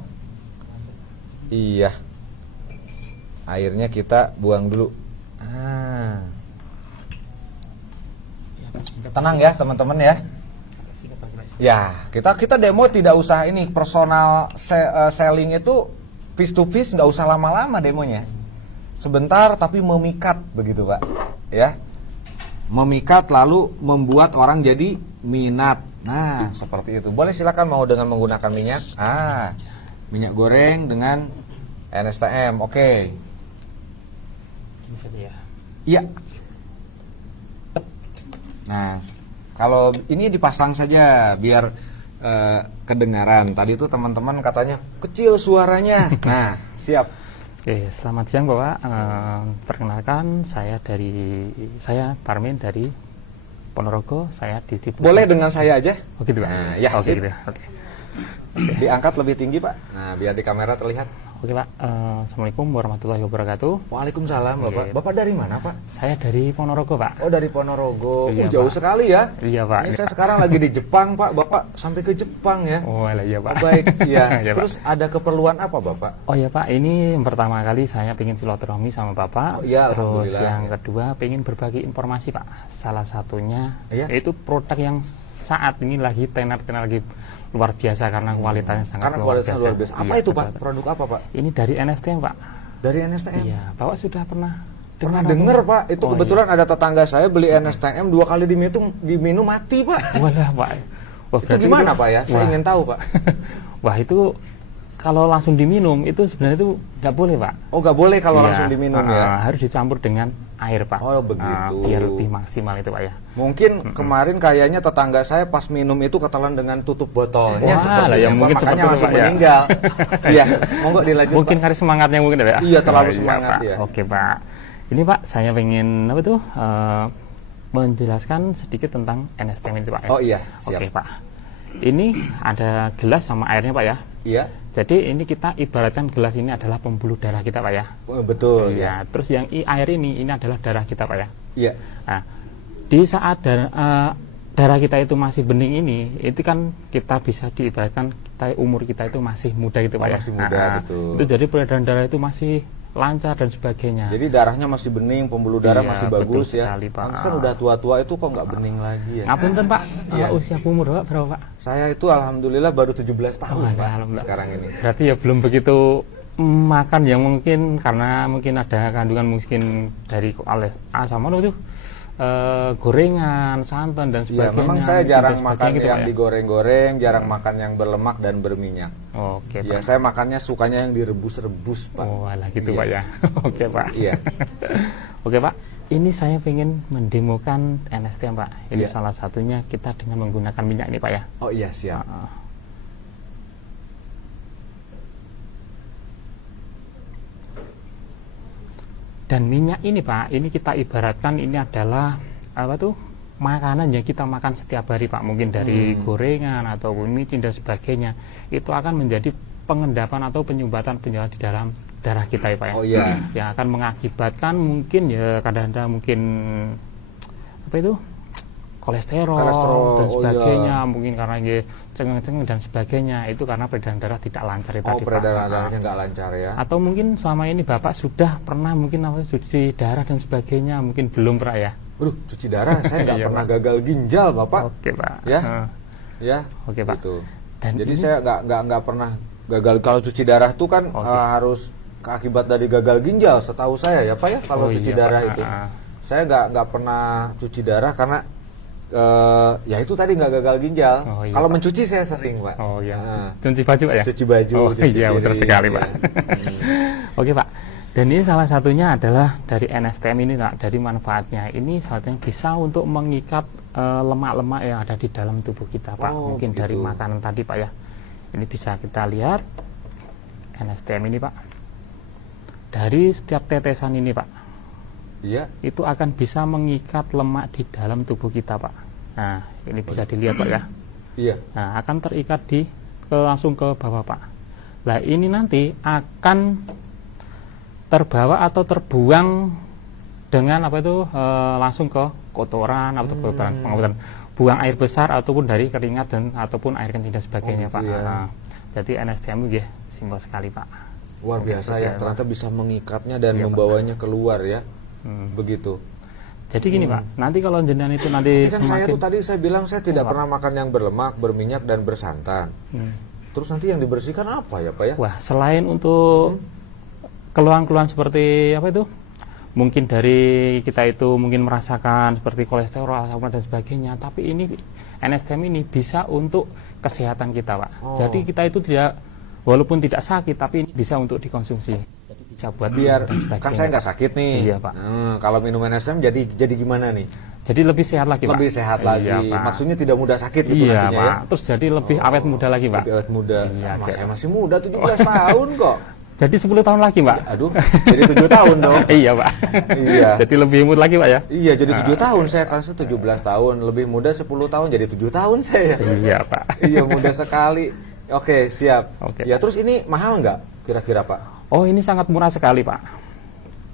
Iya. Airnya kita buang dulu. Tenang ya teman-teman ya. Ya, kita demo tidak usah ini personal selling itu piece to piece, nggak usah lama-lama demonya. Sebentar tapi memikat begitu Pak. Ya. Memikat lalu membuat orang jadi minat. Nah, seperti itu. Boleh silakan mau dengan menggunakan minyak. Minyak goreng dengan NSTM. Oke. Ini saja ya. Iya. Nah, kalau ini dipasang saja biar kedengaran. Tadi itu teman-teman katanya kecil suaranya. Nah, siap. Oke, selamat siang Bapak. Perkenalkan saya Parmin dari Ponorogo. Saya distribusi. Boleh dengan saya aja? Oh gitu Pak. Nah, ya, oke sip. gitu. Oke. Diangkat lebih tinggi Pak. Nah, biar di kamera terlihat. Oke Pak. Assalamualaikum warahmatullahi wabarakatuh. Waalaikumsalam Bapak. Oke. Bapak dari mana Pak? Saya dari Ponorogo Pak. Oh, dari Ponorogo. Iya, Jauh Pak. sekali ya. Iya Pak. Ini saya sekarang lagi di Jepang Pak. Bapak sampai ke Jepang ya. Oh iya Pak. Baik, ya. Iya, Pak. Terus ada keperluan apa Bapak? Oh ya Pak, ini yang pertama kali saya ingin silaturahmi sama Bapak. Oh, iya, Terus alhamdulillah. yang kedua ingin berbagi informasi Pak. Salah satunya Iya. yaitu produk yang saat ini lagi tenar-tenar lagi luar biasa karena kualitasnya sangat luar biasa. Apa Iya, itu Pak? betul, Produk apa Pak? Ini dari NSTM Pak. Dari NSTM. Iya, Bapak sudah pernah Pernah dengar dengar Pak, itu Oh, kebetulan ada tetangga saya beli NSTM 2 kali diminum mati Pak. Iya. Walah Pak. Wah, Itu berarti gimana Pak ya? Saya wah. ingin tahu Pak. Wah itu kalau langsung diminum itu sebenarnya itu nggak boleh Pak. Oh nggak boleh kalau Iya, langsung diminum ya? harus dicampur dengan air Pak. Oh, begitu. Biar lebih maksimal itu Pak ya. Mungkin kemarin kayaknya tetangga saya pas minum itu ketelan dengan tutup botolnya Wah, seperti lah ya, apa, mungkin makanya seperti itu, langsung Pak, ya. meninggal. Iya, monggo dilanjut Mungkin Pak. karena semangatnya mungkin ya Pak. Iya, terlalu Oh, semangat, Pak. ya. Oke Pak. Ini Pak saya pengen menjelaskan sedikit tentang NSTM itu Pak ya. Oh iya, siap. Oke Pak. Ini ada gelas sama airnya Pak ya. Iya, Jadi ini kita ibaratkan gelas ini adalah pembuluh darah kita Pak ya. oh, betul Ya, ya. terus yang air ini adalah darah kita Pak ya. Iya. Nah, di saat darah kita itu masih bening ini, itu kan kita bisa diibaratkan umur kita itu masih muda gitu Oh, Pak ya. masih muda, betul. Itu jadi peredaran darah itu masih lancar dan sebagainya. Jadi darahnya masih bening, pembuluh darah Iya, masih betul bagus ya. sekali, Pak. Pantesan udah tua-tua itu kok nggak bening lagi ya. Ngapunten Pak, Iya. usia umur Bapak berapa Pak? Saya itu alhamdulillah baru 17 tahun Oh, Pak alhamdulillah. sekarang ini. Berarti ya belum begitu makan yang mungkin karena mungkin ada kandungan mungkin dari asam itu gorengan, santan dan Iya, sebagainya. memang saya dan jarang sebagainya makan gitu, yang Pak, ya? digoreng-goreng, jarang makan yang berlemak dan berminyak. Oke, Ya, Pak. saya makannya sukanya yang direbus-rebus, Pak. Oh, alah gitu, Iya. Pak ya. Oke, Pak. Iya. Oke, Pak. Ini saya pengen mendemokan NSTM, Pak. Ini Iya. salah satunya kita dengan menggunakan minyak ini, Pak ya. Oh iya, siap. Dan minyak ini, Pak, ini kita ibaratkan ini adalah apa tuh? Makanan yang kita makan setiap hari, Pak. Mungkin dari gorengan ataupun micin dan sebagainya. Itu akan menjadi pengendapan atau penyumbatan di dalam darah kita ya, Pak ya. Oh iya. Yang akan mengakibatkan mungkin ya kadang-kadang mungkin apa itu? Kolesterol dan oh sebagainya, iya. mungkin karena dia cengeng-cengeng dan sebagainya. Itu karena peredaran darah tidak lancar itu Oh, tadi, Pak. peredaran darahnya nggak lancar ya. Atau mungkin selama ini Bapak sudah pernah mungkin apa cuci darah dan sebagainya, mungkin belum pernah ya. Aduh, cuci darah saya nggak Iya, pernah Pak. gagal ginjal, Bapak. Oke, Pak. Ya. Eh, Ya. Oke, Pak. Gitu. Dan Jadi ini- saya nggak pernah gagal. Kalau cuci darah tuh kan Oke. harus akibat dari gagal ginjal, setahu saya ya, Pak ya. Kalau Oh, cuci iya, darah Pak. itu, saya nggak pernah cuci darah karena ya itu tadi nggak gagal ginjal. Oh, iya, Kalau Pak. mencuci saya sering, Pak. Oh iya, Nah, cuci baju Pak ya? cuci baju, Oh cuci iya, benar piring, sekali ya. Pak. Oke Pak, dan ini salah satunya adalah dari NSTM ini Pak, dari manfaatnya. Ini salah satunya bisa untuk mengikat lemak-lemak yang ada di dalam tubuh kita Pak. Oh, Mungkin dari begitu. makanan tadi Pak ya. Ini bisa kita lihat NSTM ini Pak. Dari setiap tetesan ini Pak, Iya. itu akan bisa mengikat lemak di dalam tubuh kita Pak. Nah, ini bisa dilihat Pak ya. Iya. Nah, akan terikat langsung ke bawah Pak. Nah, ini nanti akan terbawa atau terbuang dengan apa itu langsung ke kotoran atau pengotoran, buang air besar ataupun dari keringat dan ataupun air kencing dan sebagainya Oh, Pak. gitu ya. Nah, jadi NSTM ya simpel sekali Pak. Luar Oke, biasa seperti ya, apa? ternyata bisa mengikatnya dan Iya, Pak. membawanya keluar ya. Hmm. Begitu. Jadi gini Pak, nanti kalau jenengan itu nanti Tapi kan saya semakin tuh tadi saya bilang saya tidak Apa? pernah makan yang berlemak, berminyak dan bersantan. Hmm. Terus nanti yang dibersihkan apa ya, Pak ya? Wah, selain untuk keluhan-keluhan seperti apa itu? Mungkin dari kita itu mungkin merasakan seperti kolesterol, asam urat dan sebagainya, tapi ini NSTM ini bisa untuk kesehatan kita, Pak. Oh. Jadi kita itu tidak walaupun tidak sakit tapi ini bisa untuk dikonsumsi. Jadi bisa buat Biar dan sebagainya, kan saya nggak Pak. sakit nih. Iya, Pak. Kalau minum NSM jadi gimana nih? Jadi lebih sehat lagi, Pak. Lebih sehat lagi. Iya, Pak. Maksudnya tidak mudah sakit gitu Iya, nantinya Pak. ya. Terus jadi lebih awet muda lagi, Pak. Lebih awet muda. Iya, Mas, kayak- saya masih muda 17 tahun kok. Jadi 10 tahun lagi, Pak. Aduh, jadi 7 tahun dong. Iya, Pak. Iya. Jadi lebih imut lagi, Pak ya. Iya, jadi 7 tahun. Saya kan 17 tahun, lebih muda 10 tahun, jadi 7 tahun saya. Iya, Pak. Iya, muda sekali. Oke, siap. Oke, Ya, terus ini mahal nggak kira-kira, Pak? Oh, ini sangat murah sekali, Pak.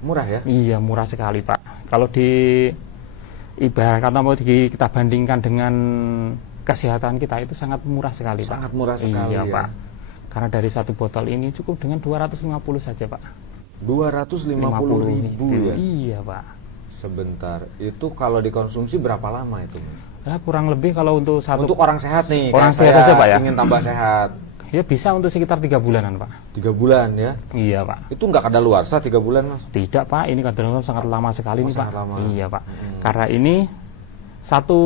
Murah ya? Iya, murah sekali, Pak. Kalau ibarat kata mau kita bandingkan dengan kesehatan kita itu sangat murah sekali, Pak. Sangat murah sekali iya, ya. Pak. Karena dari satu botol ini cukup dengan 250 saja, Pak. 250.000 ya? Iya, Pak. Sebentar. Itu kalau dikonsumsi berapa lama itu, Mas? Ya, kurang lebih kalau untuk satu Untuk orang sehat nih, Orang kayak sehat saya aja, Pak, ya? ingin tambah sehat. ya bisa untuk sekitar 3 bulanan, Pak. 3 bulan ya? Iya, Pak. Itu nggak kadaluarsa 3 bulan, Mas? Tidak, Pak. Ini kadang-kadang sangat lama sekali Oh, nih, Pak. sangat lama. Iya, Pak. Karena ini satu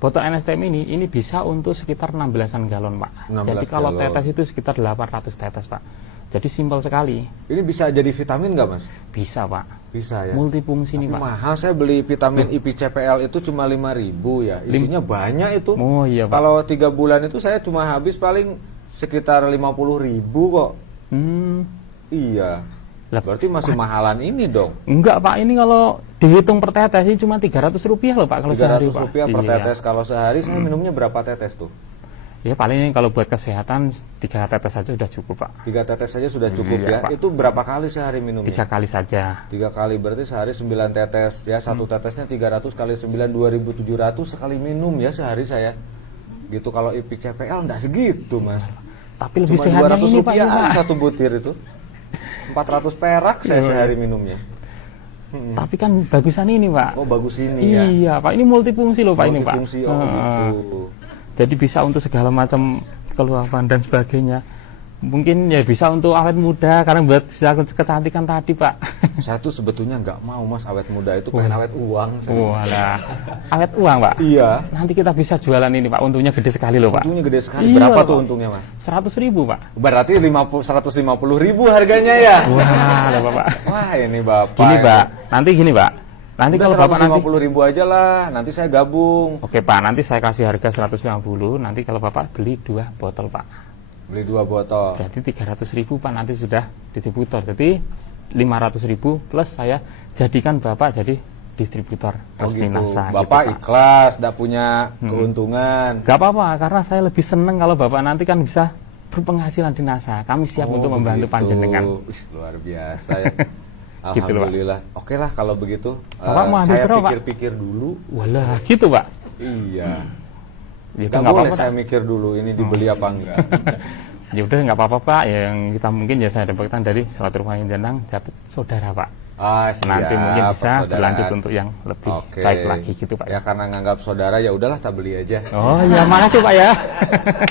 botol NSTM ini bisa untuk sekitar 16-an galon, Pak. 16 Jadi kalau galon. tetes itu sekitar 800 tetes, Pak. Jadi simpel sekali. Ini bisa jadi vitamin nggak, Mas? Bisa, Pak. Bisa ya? Multifungsi nih, Tapi Pak. mahal, saya beli vitamin IPCPL itu cuma 5.000 ya. Isinya banyak itu. Oh iya, Pak. Kalau 3 bulan itu saya cuma habis paling sekitar 50.000 kok. Hmm. Iya. Lah, Berarti masih mahalan ini dong. Enggak, Pak. Ini kalau dihitung per tetes ini cuma 300 rupiah loh, Pak. Kalau sehari, Pak. Rp300 per Iya. tetes. Kalau sehari saya minumnya berapa tetes tuh? Ya paling kalau buat kesehatan 3 tetes saja sudah cukup, Pak. 3 tetes saja sudah cukup Iya, ya. Pak. Itu berapa kali sehari minumnya? 3 kali saja. 3 kali berarti sehari 9 tetes ya. Satu tetesnya 300 kali 9 2.700 sekali minum ya sehari saya. Gitu. Kalau IPCPL enggak segitu, Mas. Tapi lebih Cuma sehatnya 200 ini, Pak. rupiah Ini, Pak. satu butir itu. 400 perak saya Iya. sehari minumnya. Tapi kan bagusan ini, Pak. Oh, bagus ini ya. Iya, Pak. Ini multifungsi loh, Pak, ini, Pak. Multifungsi, oh Heeh. gitu. Jadi bisa untuk segala macam keluhan dan sebagainya. Mungkin ya bisa untuk awet muda karena buat kecantikan tadi, Pak. Saya tuh sebetulnya nggak mau Mas awet muda itu, pengen awet uang saya. Walah, awet uang, Pak. Iya. Nanti kita bisa jualan ini, Pak. Untungnya gede sekali loh, Pak. Untungnya gede sekali. Iya, Berapa Pak. tuh untungnya Mas? 100.000, Pak. Berarti 150.000 harganya ya? Wah, lah, Bapak. Wah ini Bapak. Gini, Pak. Nanti gini, Pak. Nanti Udah kalau Bapak nanti 150.000 aja lah, nanti saya gabung. Oke, Pak, nanti saya kasih harga 150. Nanti kalau Bapak beli 2 botol, Pak. Beli 2 botol. Berarti 300.000, Pak, nanti sudah distributor. Jadi 500.000 plus saya jadikan Bapak jadi distributor Oh resmi gitu. NASA. Bapak gitu, Pak. ikhlas, tidak punya keuntungan. Gak apa-apa, karena saya lebih seneng kalau Bapak nanti kan bisa berpenghasilan di NASA. Kami siap Oh, untuk membantu begitu. panjenengan. Wih, luar biasa ya. Gitu loh, Pak. Alhamdulillah. Oke lah kalau begitu. Bapak mau ambil saya berapa, Pak? pikir-pikir dulu. Walah, gitu, Pak. Iya. Ya, Gak nggak boleh apa-apa, saya Pak. mikir dulu ini dibeli apa enggak. Ya udah nggak apa-apa, Pak. Yang kita mungkin ya saya dapatkan dari silaturahmi jenang dapat saudara, Pak. Ah, siap, Nanti mungkin bisa persaudaraan. berlanjut untuk yang lebih Oke. baik lagi gitu, Pak. Ya karena nganggap saudara ya udahlah tak beli aja. Oh ya, makasih, Pak ya.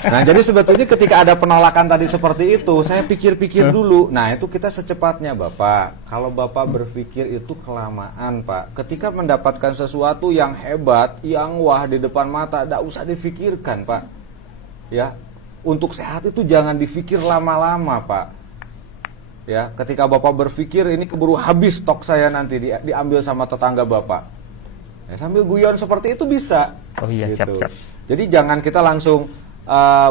Nah, jadi sebetulnya ketika ada penolakan tadi seperti itu, saya pikir-pikir dulu. Nah, itu kita secepatnya, Bapak. Kalau Bapak berpikir itu kelamaan, Pak. Ketika mendapatkan sesuatu yang hebat, yang wah di depan mata, tidak usah difikirkan, Pak. Ya, untuk sehat itu jangan dipikir lama-lama, Pak. Ya, ketika Bapak berpikir ini keburu habis stok saya nanti diambil sama tetangga Bapak. Ya, sambil guyon seperti itu bisa. Oh iya, Gitu. siap. Jadi jangan kita langsung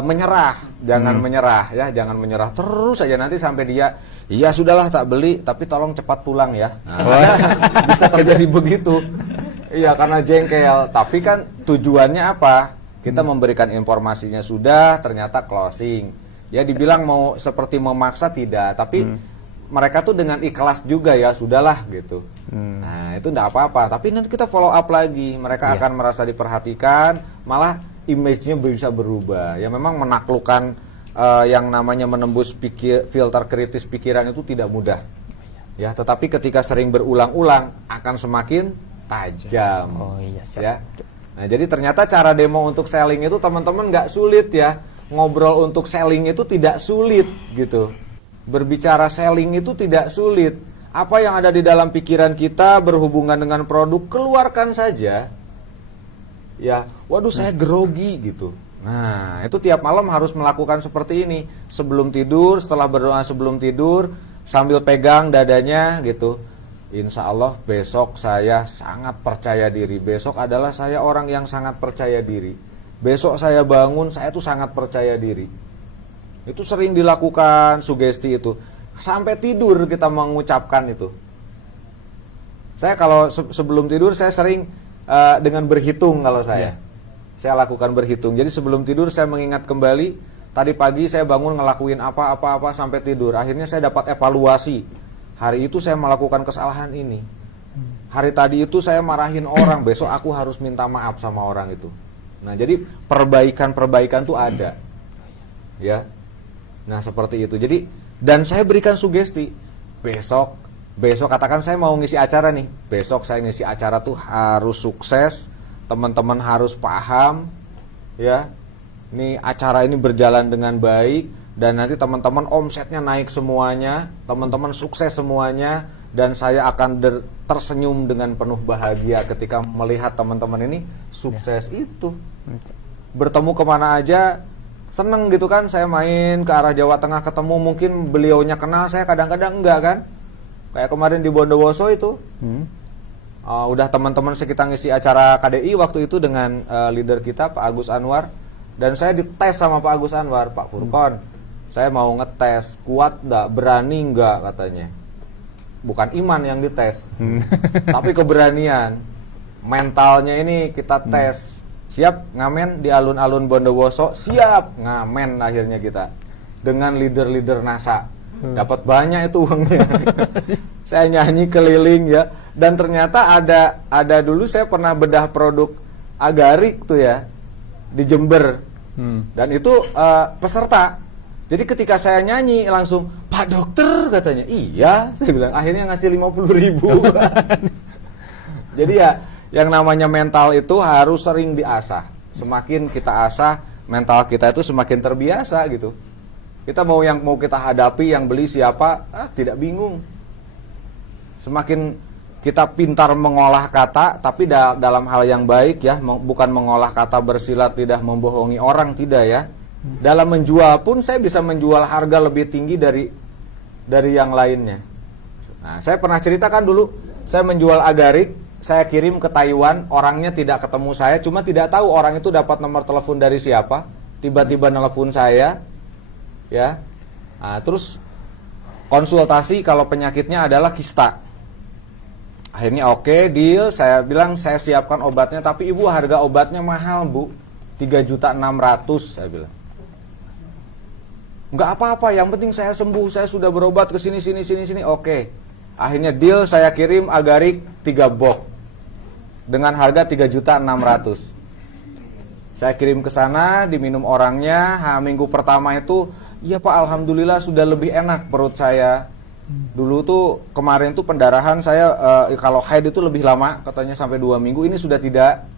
menyerah, jangan menyerah ya, jangan menyerah terus aja nanti sampai dia, iya sudahlah tak beli, tapi tolong cepat pulang ya. Nah, bisa terjadi begitu. Iya karena jengkel, tapi kan tujuannya apa? Kita memberikan informasinya sudah, ternyata closing. Ya dibilang mau seperti memaksa tidak, tapi mereka tuh dengan ikhlas juga ya, sudahlah gitu. Nah itu enggak apa-apa, tapi nanti kita follow up lagi, mereka akan merasa diperhatikan, malah image-nya bisa berubah. Ya memang menaklukkan yang namanya menembus filter kritis pikiran itu tidak mudah. Ya, tetapi ketika sering berulang-ulang akan semakin tajam. Oh iya, siap. Ya. Nah, jadi ternyata cara demo untuk selling itu teman-teman nggak sulit ya. Ngobrol untuk selling itu tidak sulit gitu. Berbicara selling itu tidak sulit. Apa yang ada di dalam pikiran kita berhubungan dengan produk, keluarkan saja. Ya, waduh saya grogi gitu. Nah, itu tiap malam harus melakukan seperti ini. Sebelum tidur, setelah berdoa sebelum tidur, sambil pegang dadanya gitu. Insya Allah besok saya sangat percaya diri. Besok adalah saya orang yang sangat percaya diri. Besok saya bangun, saya tuh sangat percaya diri. Itu sering dilakukan sugesti itu. Sampai tidur kita mengucapkan itu. Saya kalau sebelum tidur saya sering dengan berhitung kalau saya. Saya lakukan berhitung. Jadi sebelum tidur saya mengingat kembali, tadi pagi saya bangun ngelakuin apa sampai tidur. Akhirnya saya dapat evaluasi. Hari itu saya melakukan kesalahan ini. Hari tadi itu saya marahin orang, besok aku harus minta maaf sama orang itu. Nah, jadi perbaikan-perbaikan tuh ada. Ya. Nah, seperti itu. Jadi dan saya berikan sugesti. Besok katakan saya mau ngisi acara nih. Besok saya ngisi acara tuh harus sukses. Teman-teman harus paham ya. Nih acara ini berjalan dengan baik dan nanti teman-teman omsetnya naik semuanya, teman-teman sukses semuanya dan saya akan tersenyum dengan penuh bahagia ketika melihat teman-teman ini sukses itu. Bertemu kemana aja seneng gitu kan, saya main ke arah Jawa Tengah ketemu mungkin beliaunya kenal, saya kadang-kadang enggak kan. Kayak kemarin di Bondowoso itu. Udah teman-teman sekitar ngisi acara KDI waktu itu dengan leader kita Pak Agus Anwar dan saya dites sama Pak Agus Anwar, Pak Furkon, saya mau ngetes kuat enggak, berani enggak katanya. Bukan iman yang dites, tapi keberanian, mentalnya ini kita tes. Siap ngamen di alun-alun Bondowoso, siap ngamen akhirnya kita dengan leader-leader NASA. Dapat banyak itu uangnya. Saya nyanyi keliling ya. Dan ternyata ada dulu saya pernah bedah produk agarik tuh ya di Jember. Dan itu peserta. Jadi ketika saya nyanyi langsung, Pak Dokter katanya, iya. Saya bilang akhirnya ngasih 50.000. Jadi ya yang namanya mental itu harus sering diasah. Semakin kita asah, mental kita itu semakin terbiasa gitu. Kita mau yang mau kita hadapi, yang beli siapa, tidak bingung. Semakin kita pintar mengolah kata, tapi dalam hal yang baik ya, bukan mengolah kata bersilat lidah membohongi orang, tidak ya. Dalam menjual pun saya bisa menjual harga lebih tinggi dari yang lainnya. Nah, saya pernah ceritakan dulu, saya menjual agarik, saya kirim ke Taiwan, orangnya tidak ketemu saya, cuma tidak tahu orang itu dapat nomor telepon dari siapa, tiba-tiba nelpon saya, ya. Nah, terus konsultasi kalau penyakitnya adalah kista. Akhirnya oke, deal, saya bilang saya siapkan obatnya, tapi ibu harga obatnya mahal bu, 3.600.000 saya bilang. Enggak apa-apa, yang penting saya sembuh, saya sudah berobat ke sini, oke. Akhirnya deal, saya kirim agarik 3 box dengan harga 3.600.000. Saya kirim ke sana, diminum orangnya, minggu pertama itu, iya Pak, alhamdulillah sudah lebih enak perut saya. Dulu tuh kemarin tuh pendarahan saya kalau haid itu lebih lama, katanya sampai 2 minggu, ini sudah tidak.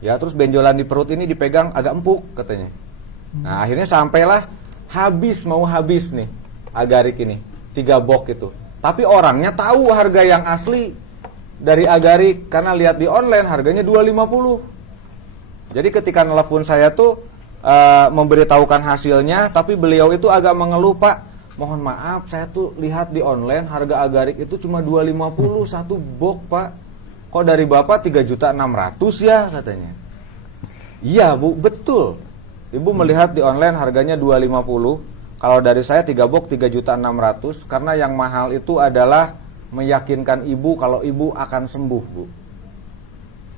Ya, terus benjolan di perut ini dipegang agak empuk katanya. Nah, akhirnya sampailah mau habis nih agarik ini, 3 box itu. Tapi orangnya tahu harga yang asli dari agarik karena lihat di online harganya 250. Jadi ketika nelpon saya tuh memberitahukan hasilnya, tapi beliau itu agak mengeluh, Pak, mohon maaf saya tuh lihat di online harga agarik itu cuma 250 satu box, Pak. Kok dari Bapak 3.600.000 ya katanya. Iya Bu, betul. Ibu melihat di online harganya 250. Kalau dari saya 3 box 3.600.000 karena yang mahal itu adalah meyakinkan ibu kalau ibu akan sembuh, Bu.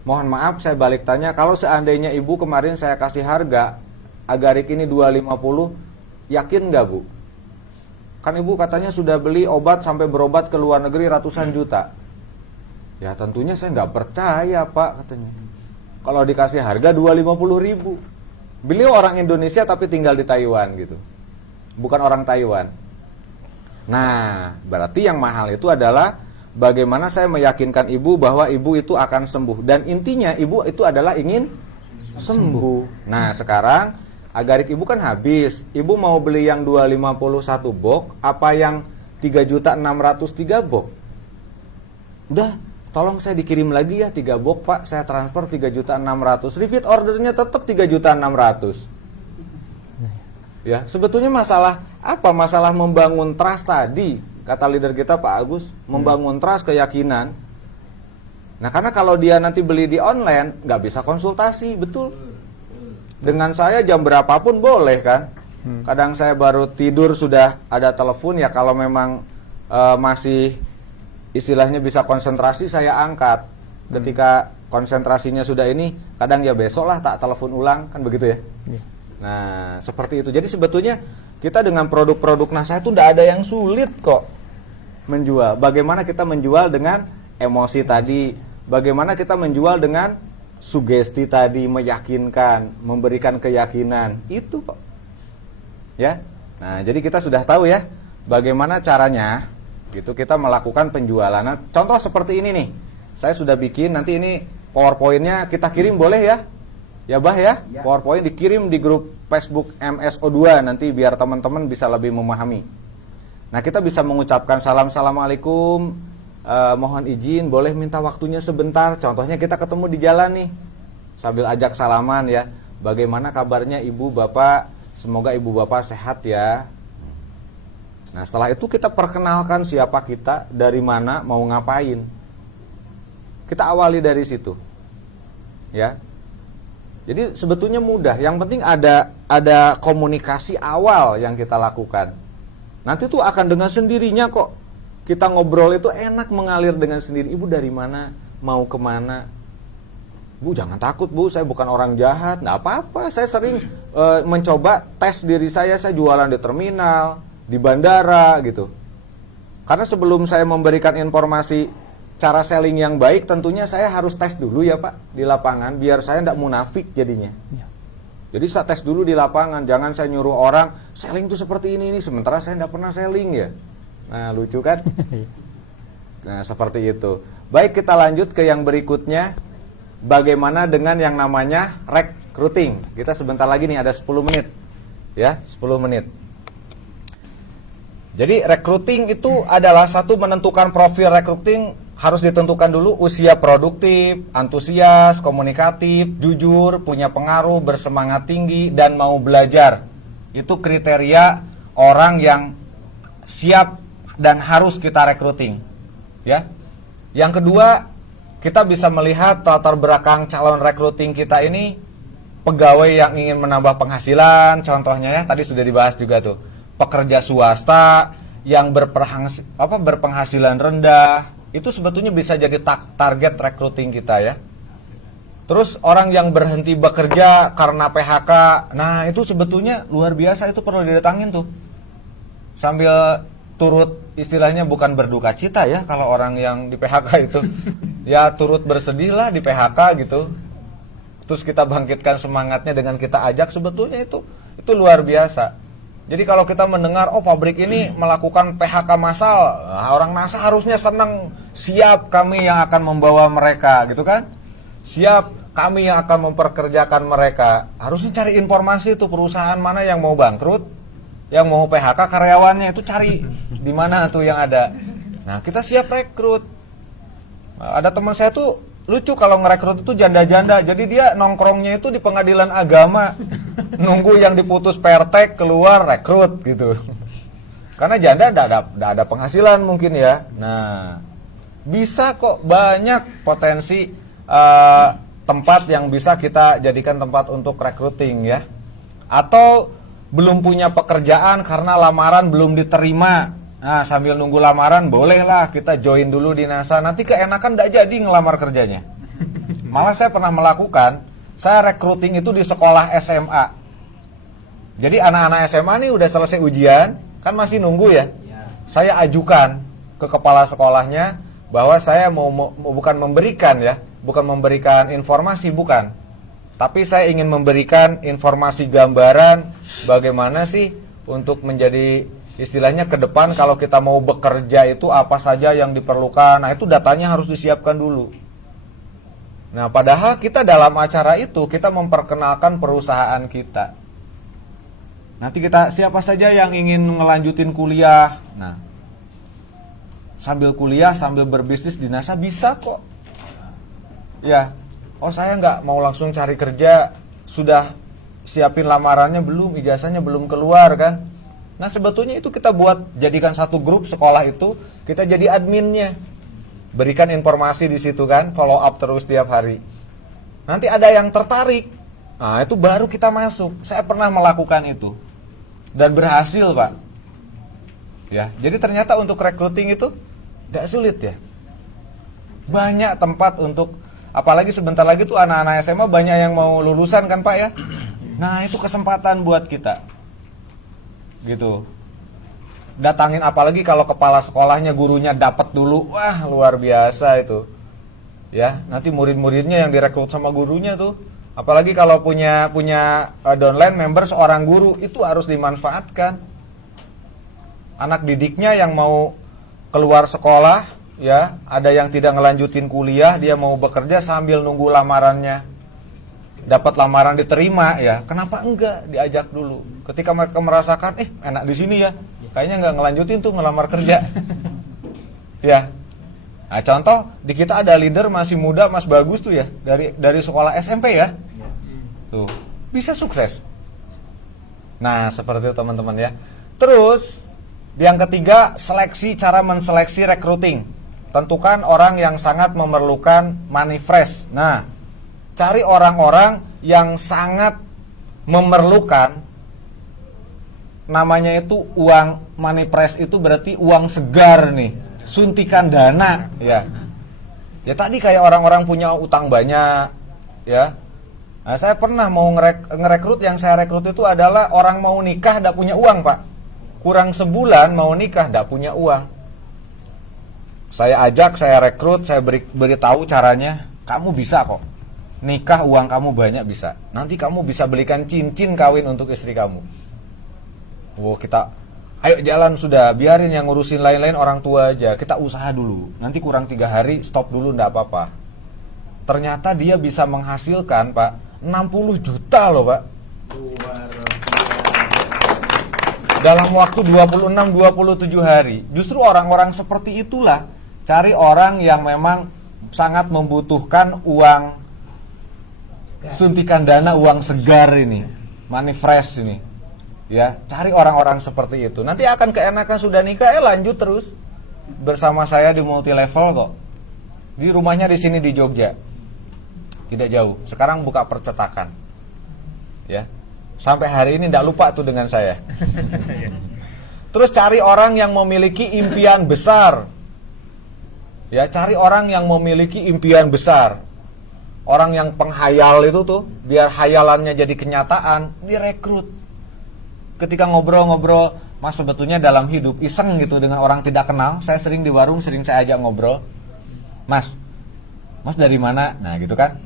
Mohon maaf saya balik tanya, kalau seandainya ibu kemarin saya kasih harga agarik ini 250, yakin nggak Bu? Kan ibu katanya sudah beli obat sampai berobat ke luar negeri ratusan juta. Ya tentunya saya nggak percaya Pak katanya. Kalau dikasih harga 250.000. Beliau orang Indonesia tapi tinggal di Taiwan gitu. Bukan orang Taiwan. Nah, berarti yang mahal itu adalah bagaimana saya meyakinkan ibu bahwa ibu itu akan sembuh. Dan intinya ibu itu adalah ingin sembuh. Nah, sekarang agarik ibu kan habis. Ibu mau beli yang 251 box apa yang 3.603 box? Udah, tolong saya dikirim lagi ya 3 box Pak, saya transfer 3.600.000. Repeat ordernya tetap 3.600.000. Ya, sebetulnya masalah apa? Masalah membangun trust tadi, kata leader kita Pak Agus, membangun trust, keyakinan. Nah, karena kalau dia nanti beli di online, nggak bisa konsultasi, betul. Dengan saya jam berapapun boleh kan. Kadang saya baru tidur sudah ada telepon, ya kalau memang masih istilahnya bisa konsentrasi saya angkat. Ketika konsentrasinya sudah ini, kadang ya besok lah tak telepon ulang, kan begitu ya. Nah, seperti itu. Jadi sebetulnya kita dengan produk-produk saya itu tidak ada yang sulit kok menjual. Bagaimana kita menjual dengan emosi tadi, bagaimana kita menjual dengan sugesti tadi, meyakinkan, memberikan keyakinan, itu kok. Ya. Nah, jadi kita sudah tahu ya bagaimana caranya gitu kita melakukan penjualan. Nah, contoh seperti ini nih. Saya sudah bikin, nanti ini PowerPoint-nya kita kirim boleh ya? Ya Bah ya, PowerPoint dikirim di grup Facebook MSO2 nanti biar teman-teman bisa lebih memahami. Nah, kita bisa mengucapkan assalamualaikum, mohon izin boleh minta waktunya sebentar. Contohnya kita ketemu di jalan nih, sambil ajak salaman ya. Bagaimana kabarnya ibu bapak? Semoga ibu bapak sehat ya. Nah, setelah itu kita perkenalkan siapa kita, dari mana, mau ngapain. Kita awali dari situ. Ya. Jadi sebetulnya mudah, yang penting ada komunikasi awal yang kita lakukan. Nanti tuh akan dengan sendirinya kok. Kita ngobrol itu enak mengalir dengan sendiri. Ibu dari mana, mau kemana? Bu jangan takut Bu, saya bukan orang jahat. Nggak apa-apa, saya sering mencoba tes diri saya jualan di terminal, di bandara gitu. Karena sebelum saya memberikan informasi cara selling yang baik, tentunya saya harus tes dulu ya Pak di lapangan, biar saya tidak munafik jadinya. Jadi saya tes dulu di lapangan, jangan saya nyuruh orang selling itu seperti ini sementara saya tidak pernah selling ya. Nah, lucu kan? Nah, seperti itu. Baik, kita lanjut ke yang berikutnya. Bagaimana dengan yang namanya recruiting? Kita sebentar lagi nih, ada 10 menit. Ya, 10 menit. Jadi recruiting itu adalah satu menentukan profil recruiting harus ditentukan dulu usia produktif, antusias, komunikatif, jujur, punya pengaruh, bersemangat tinggi, dan mau belajar. Itu kriteria orang yang siap dan harus kita recruiting. Ya. Yang kedua, kita bisa melihat latar belakang calon recruiting kita ini pegawai yang ingin menambah penghasilan, contohnya ya tadi sudah dibahas juga tuh. Pekerja swasta yang berpenghasilan rendah, itu sebetulnya bisa jadi target recruiting kita ya. Terus orang yang berhenti bekerja karena PHK, nah itu sebetulnya luar biasa, itu perlu didatangin tuh. Sambil turut istilahnya bukan berduka cita ya kalau orang yang di PHK itu. Ya turut bersedih lah di PHK gitu. Terus kita bangkitkan semangatnya dengan kita ajak, sebetulnya itu luar biasa. Jadi kalau kita mendengar, oh pabrik ini melakukan PHK massal, nah, orang NASA harusnya senang, siap kami yang akan membawa mereka, gitu kan? Siap kami yang akan memperkerjakan mereka. Harusnya cari informasi itu perusahaan mana yang mau bangkrut, yang mau PHK karyawannya, itu cari di mana tuh yang ada. Nah kita siap rekrut. Nah, ada teman saya tuh lucu kalau ngerekrut itu janda-janda, jadi dia nongkrongnya itu di pengadilan agama, nunggu yang diputus pertek keluar rekrut gitu. Karena janda tidak ada penghasilan mungkin ya. Nah, bisa kok banyak potensi tempat yang bisa kita jadikan tempat untuk recruiting ya. Atau belum punya pekerjaan karena lamaran belum diterima. Nah, sambil nunggu lamaran bolehlah kita join dulu di NASA. Nanti keenakan tidak jadi ngelamar kerjanya. Malah saya pernah melakukan, saya recruiting itu di sekolah SMA. Jadi anak-anak SMA nih udah selesai ujian, kan masih nunggu ya. Saya ajukan ke kepala sekolahnya bahwa saya mau bukan memberikan ya, bukan memberikan informasi, bukan. Tapi saya ingin memberikan informasi gambaran bagaimana sih untuk menjadi istilahnya ke depan kalau kita mau bekerja itu apa saja yang diperlukan. Nah itu datanya harus disiapkan dulu. Nah padahal kita dalam acara itu kita memperkenalkan perusahaan kita. Nanti kita siapa saja yang ingin ngelanjutin kuliah. Nah sambil kuliah sambil berbisnis di NASA bisa kok. Ya, oh saya nggak mau langsung cari kerja, sudah siapin lamarannya belum, ijazahnya belum keluar kan. Nah sebetulnya itu kita buat, jadikan satu grup sekolah itu, kita jadi adminnya. Berikan informasi di situ kan, follow up terus tiap hari. Nanti ada yang tertarik, nah itu baru kita masuk. Saya pernah melakukan itu dan berhasil Pak. Ya, jadi ternyata untuk recruiting itu tidak sulit ya. Banyak tempat untuk, apalagi sebentar lagi tuh anak-anak SMA banyak yang mau lulusan kan Pak ya. Nah itu kesempatan buat kita. Gitu. Datangin apalagi kalau kepala sekolahnya gurunya dapat dulu, wah luar biasa itu. Ya, nanti murid-muridnya yang direkrut sama gurunya tuh. Apalagi kalau punya downline member seorang guru, itu harus dimanfaatkan. Anak didiknya yang mau keluar sekolah, ya, ada yang tidak ngelanjutin kuliah, dia mau bekerja sambil nunggu lamarannya. Dapat lamaran diterima ya, kenapa enggak diajak dulu? Ketika mereka merasakan, enak di sini ya, kayaknya enggak ngelanjutin tuh ngelamar kerja. Ya, nah contoh di kita ada leader masih muda, Mas Bagus tuh ya, dari sekolah SMP ya, tuh bisa sukses. Nah seperti itu teman-teman ya. Terus yang ketiga, seleksi, cara menseleksi recruiting. Tentukan orang yang sangat memerlukan money fresh. Nah cari orang-orang yang sangat memerlukan, namanya itu uang money press, itu berarti uang segar nih, suntikan dana ya. Ya tadi kayak orang-orang punya utang banyak ya. Nah, saya pernah mau ngerekrut, yang saya rekrut itu adalah orang mau nikah tidak punya uang Pak. Kurang sebulan mau nikah tidak punya uang. Saya ajak, saya rekrut, saya beritahu caranya, kamu bisa kok. Nikah uang kamu banyak bisa. Nanti kamu bisa belikan cincin kawin untuk istri kamu. Wow, kita ayo jalan sudah, biarin yang ngurusin lain-lain orang tua aja. Kita usaha dulu. Nanti kurang 3 hari stop dulu enggak apa-apa. Ternyata dia bisa menghasilkan Pak 60 juta loh Pak. dalam waktu 26-27 hari. Justru orang-orang seperti itulah, cari orang yang memang sangat membutuhkan uang suntikan dana, uang segar ini, money fresh ini. Ya, cari orang-orang seperti itu. Nanti akan keenakan sudah nikah, lanjut terus bersama saya di multi level kok. Di rumahnya di sini di Jogja. Tidak jauh. Sekarang buka percetakan. Ya. Sampai hari ini tidak lupa tuh dengan saya. Terus cari orang yang memiliki impian besar. Ya, cari orang yang memiliki impian besar. Orang yang penghayal itu tuh, biar hayalannya jadi kenyataan, direkrut. Ketika ngobrol-ngobrol, Mas sebetulnya dalam hidup iseng gitu dengan orang tidak kenal, saya sering di warung, sering saya ajak ngobrol. Mas dari mana? Nah gitu kan.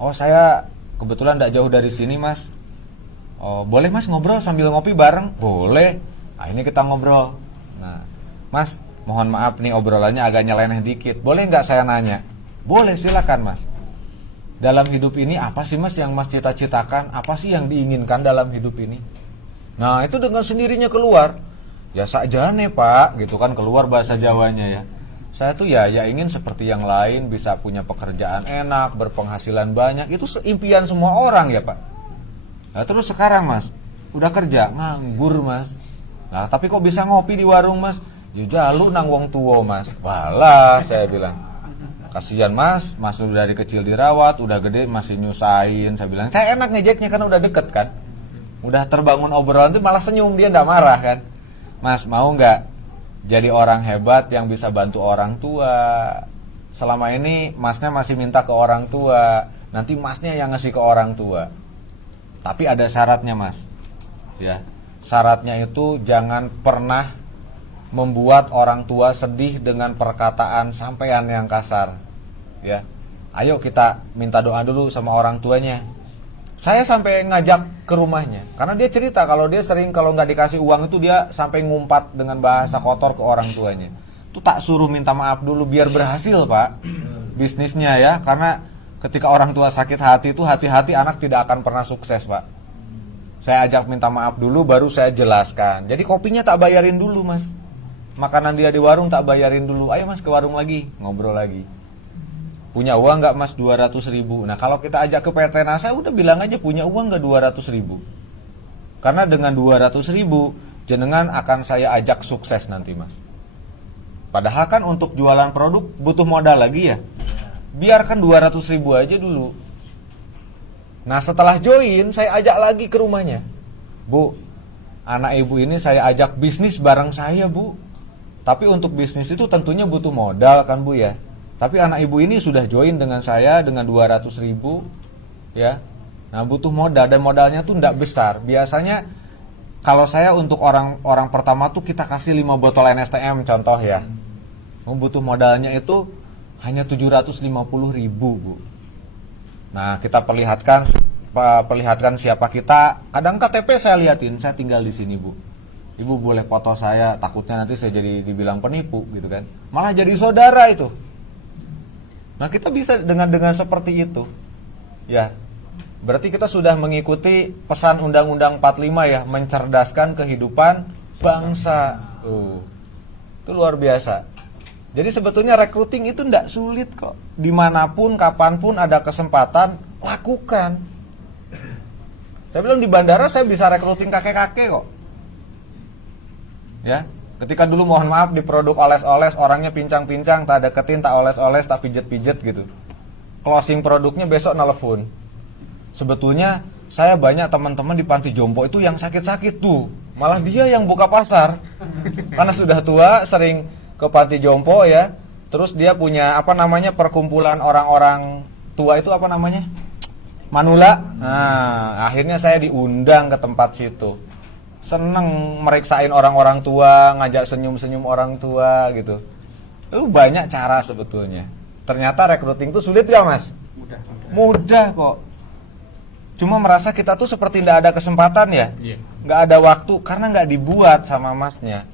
Oh saya kebetulan tidak jauh dari sini Mas. Oh boleh Mas ngobrol sambil ngopi bareng? Boleh. Nah ini kita ngobrol. Nah Mas mohon maaf nih obrolannya agak nyeleneh dikit. Boleh nggak saya nanya? Boleh, silakan Mas. Dalam hidup ini apa sih Mas yang Mas cita-citakan? Apa sih yang diinginkan dalam hidup ini? Nah itu dengan sendirinya keluar. Ya sakjane Pak, gitu kan, keluar bahasa Jawanya ya. Saya tuh ya ingin seperti yang lain, bisa punya pekerjaan enak, berpenghasilan banyak. Itu impian semua orang ya Pak. Nah terus sekarang Mas, udah kerja, nganggur Mas. Nah tapi kok bisa ngopi di warung Mas? Ya jalu nang wong tuwo Mas. Walah saya bilang, kasihan Mas udah dari kecil dirawat, udah gede masih nyusahin. Saya bilang, saya enak ngejeknya kan udah deket kan. Udah terbangun obrolan tuh malah senyum, dia ndak marah kan. Mas mau nggak jadi orang hebat yang bisa bantu orang tua? Selama ini Masnya masih minta ke orang tua, nanti Masnya yang ngasih ke orang tua. Tapi ada syaratnya Mas. Ya, syaratnya itu jangan pernah membuat orang tua sedih dengan perkataan sampean yang kasar. Ya. Ayo kita minta doa dulu sama orang tuanya. Saya sampai ngajak ke rumahnya karena dia cerita kalau dia sering kalau nggak dikasih uang itu dia sampai ngumpat dengan bahasa kotor ke orang tuanya. Itu tak suruh minta maaf dulu biar berhasil, Pak. Bisnisnya ya, karena ketika orang tua sakit hati itu hati-hati anak tidak akan pernah sukses, Pak. Saya ajak minta maaf dulu baru saya jelaskan. Jadi kopinya tak bayarin dulu, Mas. Makanan dia di warung tak bayarin dulu. Ayo Mas ke warung lagi, ngobrol lagi. Punya uang nggak Mas 200.000? Nah kalau kita ajak ke PT NASA udah bilang aja punya uang nggak 200.000. Karena dengan 200.000 jenengan akan saya ajak sukses nanti Mas. Padahal kan untuk jualan produk butuh modal lagi ya. Biarkan 200.000 aja dulu. Nah setelah join saya ajak lagi ke rumahnya. Bu, anak ibu ini saya ajak bisnis bareng saya Bu. Tapi untuk bisnis itu tentunya butuh modal kan Bu ya. Tapi anak ibu ini sudah join dengan saya dengan 200.000 ya. Nah butuh modal dan modalnya tuh tidak besar. Biasanya kalau saya untuk orang pertama tuh kita kasih 5 botol NSTM contoh ya. Butuh modalnya itu hanya 750.000 Bu. Nah kita perlihatkan siapa kita. Kadang KTP saya liatin, saya tinggal di sini Bu. Ibu boleh foto saya, takutnya nanti saya jadi dibilang penipu gitu kan. Malah jadi saudara itu. Nah kita bisa dengan seperti itu. Ya, berarti kita sudah mengikuti pesan Undang-Undang 45 ya, mencerdaskan kehidupan bangsa. Itu luar biasa. Jadi sebetulnya recruiting itu tidak sulit kok. Dimanapun, kapanpun ada kesempatan, lakukan. Saya bilang di bandara saya bisa recruiting kakek-kakek kok. Ya, ketika dulu mohon maaf di produk oles-oles orangnya pincang-pincang, tak deketin, tak oles-oles, tak pijet-pijet gitu. Closing produknya besok nelfon. Sebetulnya saya banyak teman-teman di panti jompo itu yang sakit-sakit tuh. Malah dia yang buka pasar. Karena sudah tua, sering ke panti jompo ya. Terus dia punya perkumpulan orang-orang tua itu Manula. Nah, akhirnya saya diundang ke tempat situ. Seneng meriksain orang-orang tua, ngajak senyum-senyum orang tua gitu. Itu banyak cara sebetulnya. Ternyata recruiting itu sulit ya Mas? Mudah kok. Cuma merasa kita tuh seperti tidak ada kesempatan ya. Nggak ada waktu karena nggak dibuat sama Masnya.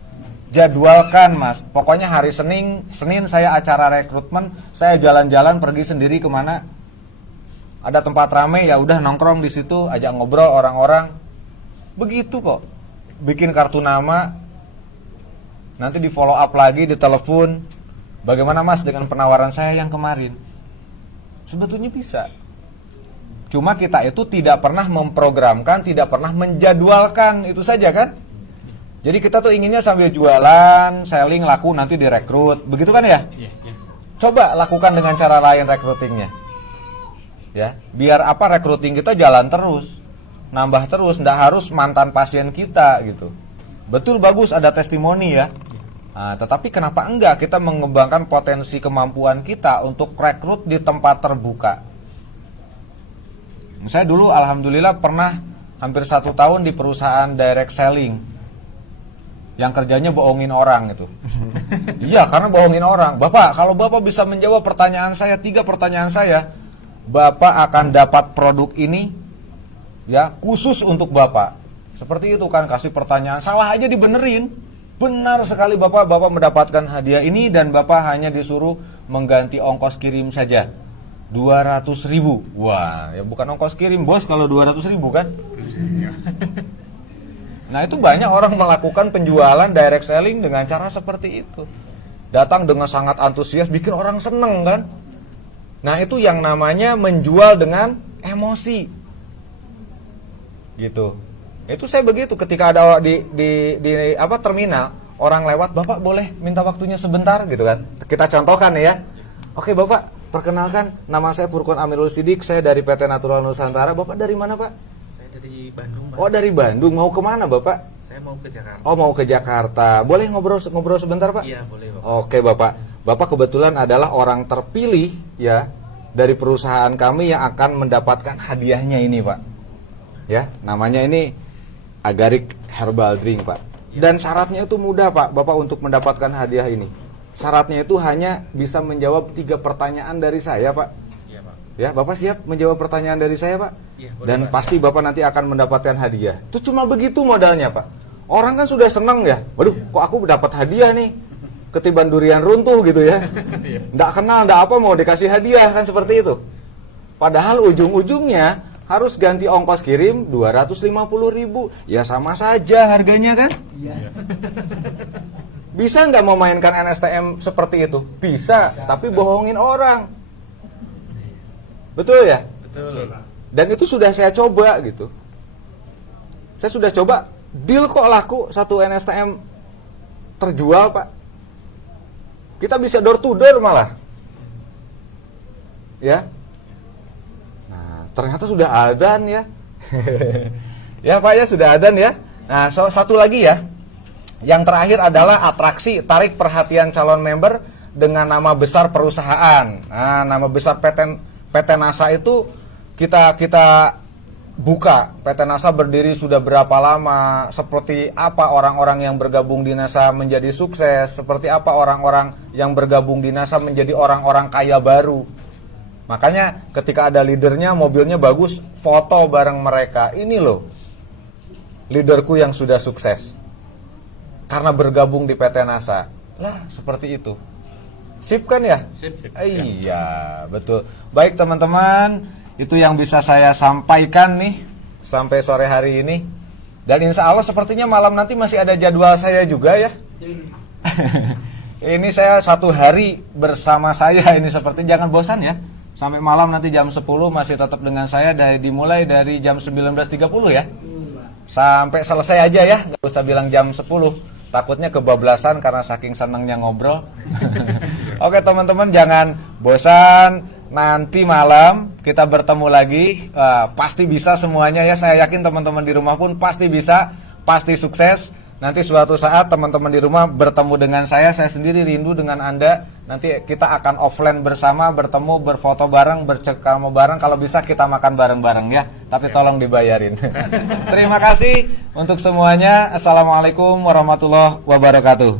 Jadwalkan Mas. Pokoknya hari Senin saya acara rekrutmen, saya jalan-jalan pergi sendiri kemana. Ada tempat rame ya udah nongkrong di situ, ajak ngobrol orang-orang. Begitu kok. bikin kartu nama, nanti di follow up lagi, di telepon, bagaimana Mas dengan penawaran saya yang kemarin? Sebetulnya bisa. Cuma kita itu tidak pernah memprogramkan, tidak pernah menjadwalkan, itu saja kan? Jadi kita tuh inginnya sambil jualan, selling, laku, nanti direkrut, begitu kan ya? Iya, iya. Coba lakukan dengan cara lain recruitingnya, ya, biar apa recruiting kita jalan terus, nambah terus, ndak harus mantan pasien kita gitu. Betul, bagus ada testimoni ya. Nah, tetapi kenapa enggak kita mengembangkan potensi kemampuan kita untuk rekrut di tempat terbuka? Saya dulu alhamdulillah pernah hampir 1 tahun di perusahaan direct selling yang kerjanya bohongin orang itu. Iya, karena bohongin orang. Bapak, kalau Bapak bisa menjawab pertanyaan saya, 3 pertanyaan saya, Bapak akan dapat produk ini ya, khusus untuk Bapak. Seperti itu kan, kasih pertanyaan, salah aja dibenerin. Benar sekali Bapak, Bapak mendapatkan hadiah ini dan Bapak hanya disuruh mengganti ongkos kirim saja. 200.000. Wah, ya bukan ongkos kirim, Bos, kalau 200.000 kan? Nah, itu banyak orang melakukan penjualan direct selling dengan cara seperti itu. Datang dengan sangat antusias, bikin orang seneng kan? Nah, itu yang namanya menjual dengan emosi. Gitu. Itu saya begitu ketika ada di terminal, orang lewat, Bapak boleh minta waktunya sebentar gitu kan. Kita contohkan ya. Oke, Bapak, perkenalkan, nama saya Furqon Amirul Sidik, saya dari PT Natural Nusantara. Bapak dari mana, Pak? Dari Bandung, Pak. Oh, dari Bandung. Mau kemana, Bapak? Saya mau ke Jakarta. Oh, mau ke Jakarta. Boleh ngobrol sebentar, Pak? Iya, boleh, Bapak. Oke, Bapak. Bapak kebetulan adalah orang terpilih ya dari perusahaan kami yang akan mendapatkan hadiahnya ini, Pak. Ya, namanya ini Agarik Herbal Drink, Pak. Dan syaratnya itu mudah, Pak, Bapak untuk mendapatkan hadiah ini. Syaratnya itu hanya bisa menjawab 3 pertanyaan dari saya, Pak. Iya, Pak. Ya, Bapak siap menjawab pertanyaan dari saya, Pak? Iya, boleh, Dan Pak. pasti Bapak nanti akan mendapatkan hadiah. Itu cuma begitu modalnya, Pak. Orang kan sudah senang ya. Waduh, kok aku dapat hadiah nih? Ketiban durian runtuh gitu ya. Nggak kenal, nggak apa, mau dikasih hadiah kan seperti itu. Padahal ujung-ujungnya harus ganti ongkos kirim 250.000. Ya sama saja harganya kan? Bisa nggak memainkan NSTM seperti itu? Bisa, tapi bohongin orang. Betul ya? Betul. Dan itu sudah saya coba gitu. Saya sudah coba, deal kok laku, 1 NSTM terjual, Pak. Kita bisa door to door malah. Ya. Nah, ternyata sudah adzan ya. Ya, Pak ya, sudah adzan ya. Nah, satu lagi ya. Yang terakhir adalah atraksi tarik perhatian calon member dengan nama besar perusahaan. Nah, nama besar PT NASA itu kita buka. PT NASA berdiri sudah berapa lama, seperti apa orang-orang yang bergabung di NASA menjadi sukses, seperti apa orang-orang yang bergabung di NASA menjadi orang-orang kaya baru. Makanya ketika ada leadernya, mobilnya bagus, foto bareng mereka. Ini loh leaderku yang sudah sukses karena bergabung di PT NASA. Lah, seperti itu. Sip kan ya? Sip. Iya, betul. Baik teman-teman, itu yang bisa saya sampaikan nih sampai sore hari ini. Dan insya Allah sepertinya malam nanti masih ada jadwal saya juga ya. Ini saya 1 hari bersama saya ini, seperti jangan bosan ya. Sampai malam nanti jam 10 masih tetap dengan saya, dimulai dari jam 19.30 ya. Sampai selesai aja ya, nggak usah bilang jam 10. Takutnya kebablasan karena saking senangnya ngobrol. Oke teman-teman, jangan bosan. Nanti malam kita bertemu lagi. Pasti bisa semuanya ya. Saya yakin teman-teman di rumah pun pasti bisa, pasti sukses. Nanti suatu saat teman-teman di rumah bertemu dengan saya sendiri rindu dengan Anda. Nanti kita akan offline bersama, bertemu, berfoto bareng, bercengkrama bareng. Kalau bisa kita makan bareng-bareng ya. Tapi tolong dibayarin. Terima kasih untuk semuanya. Assalamualaikum warahmatullahi wabarakatuh.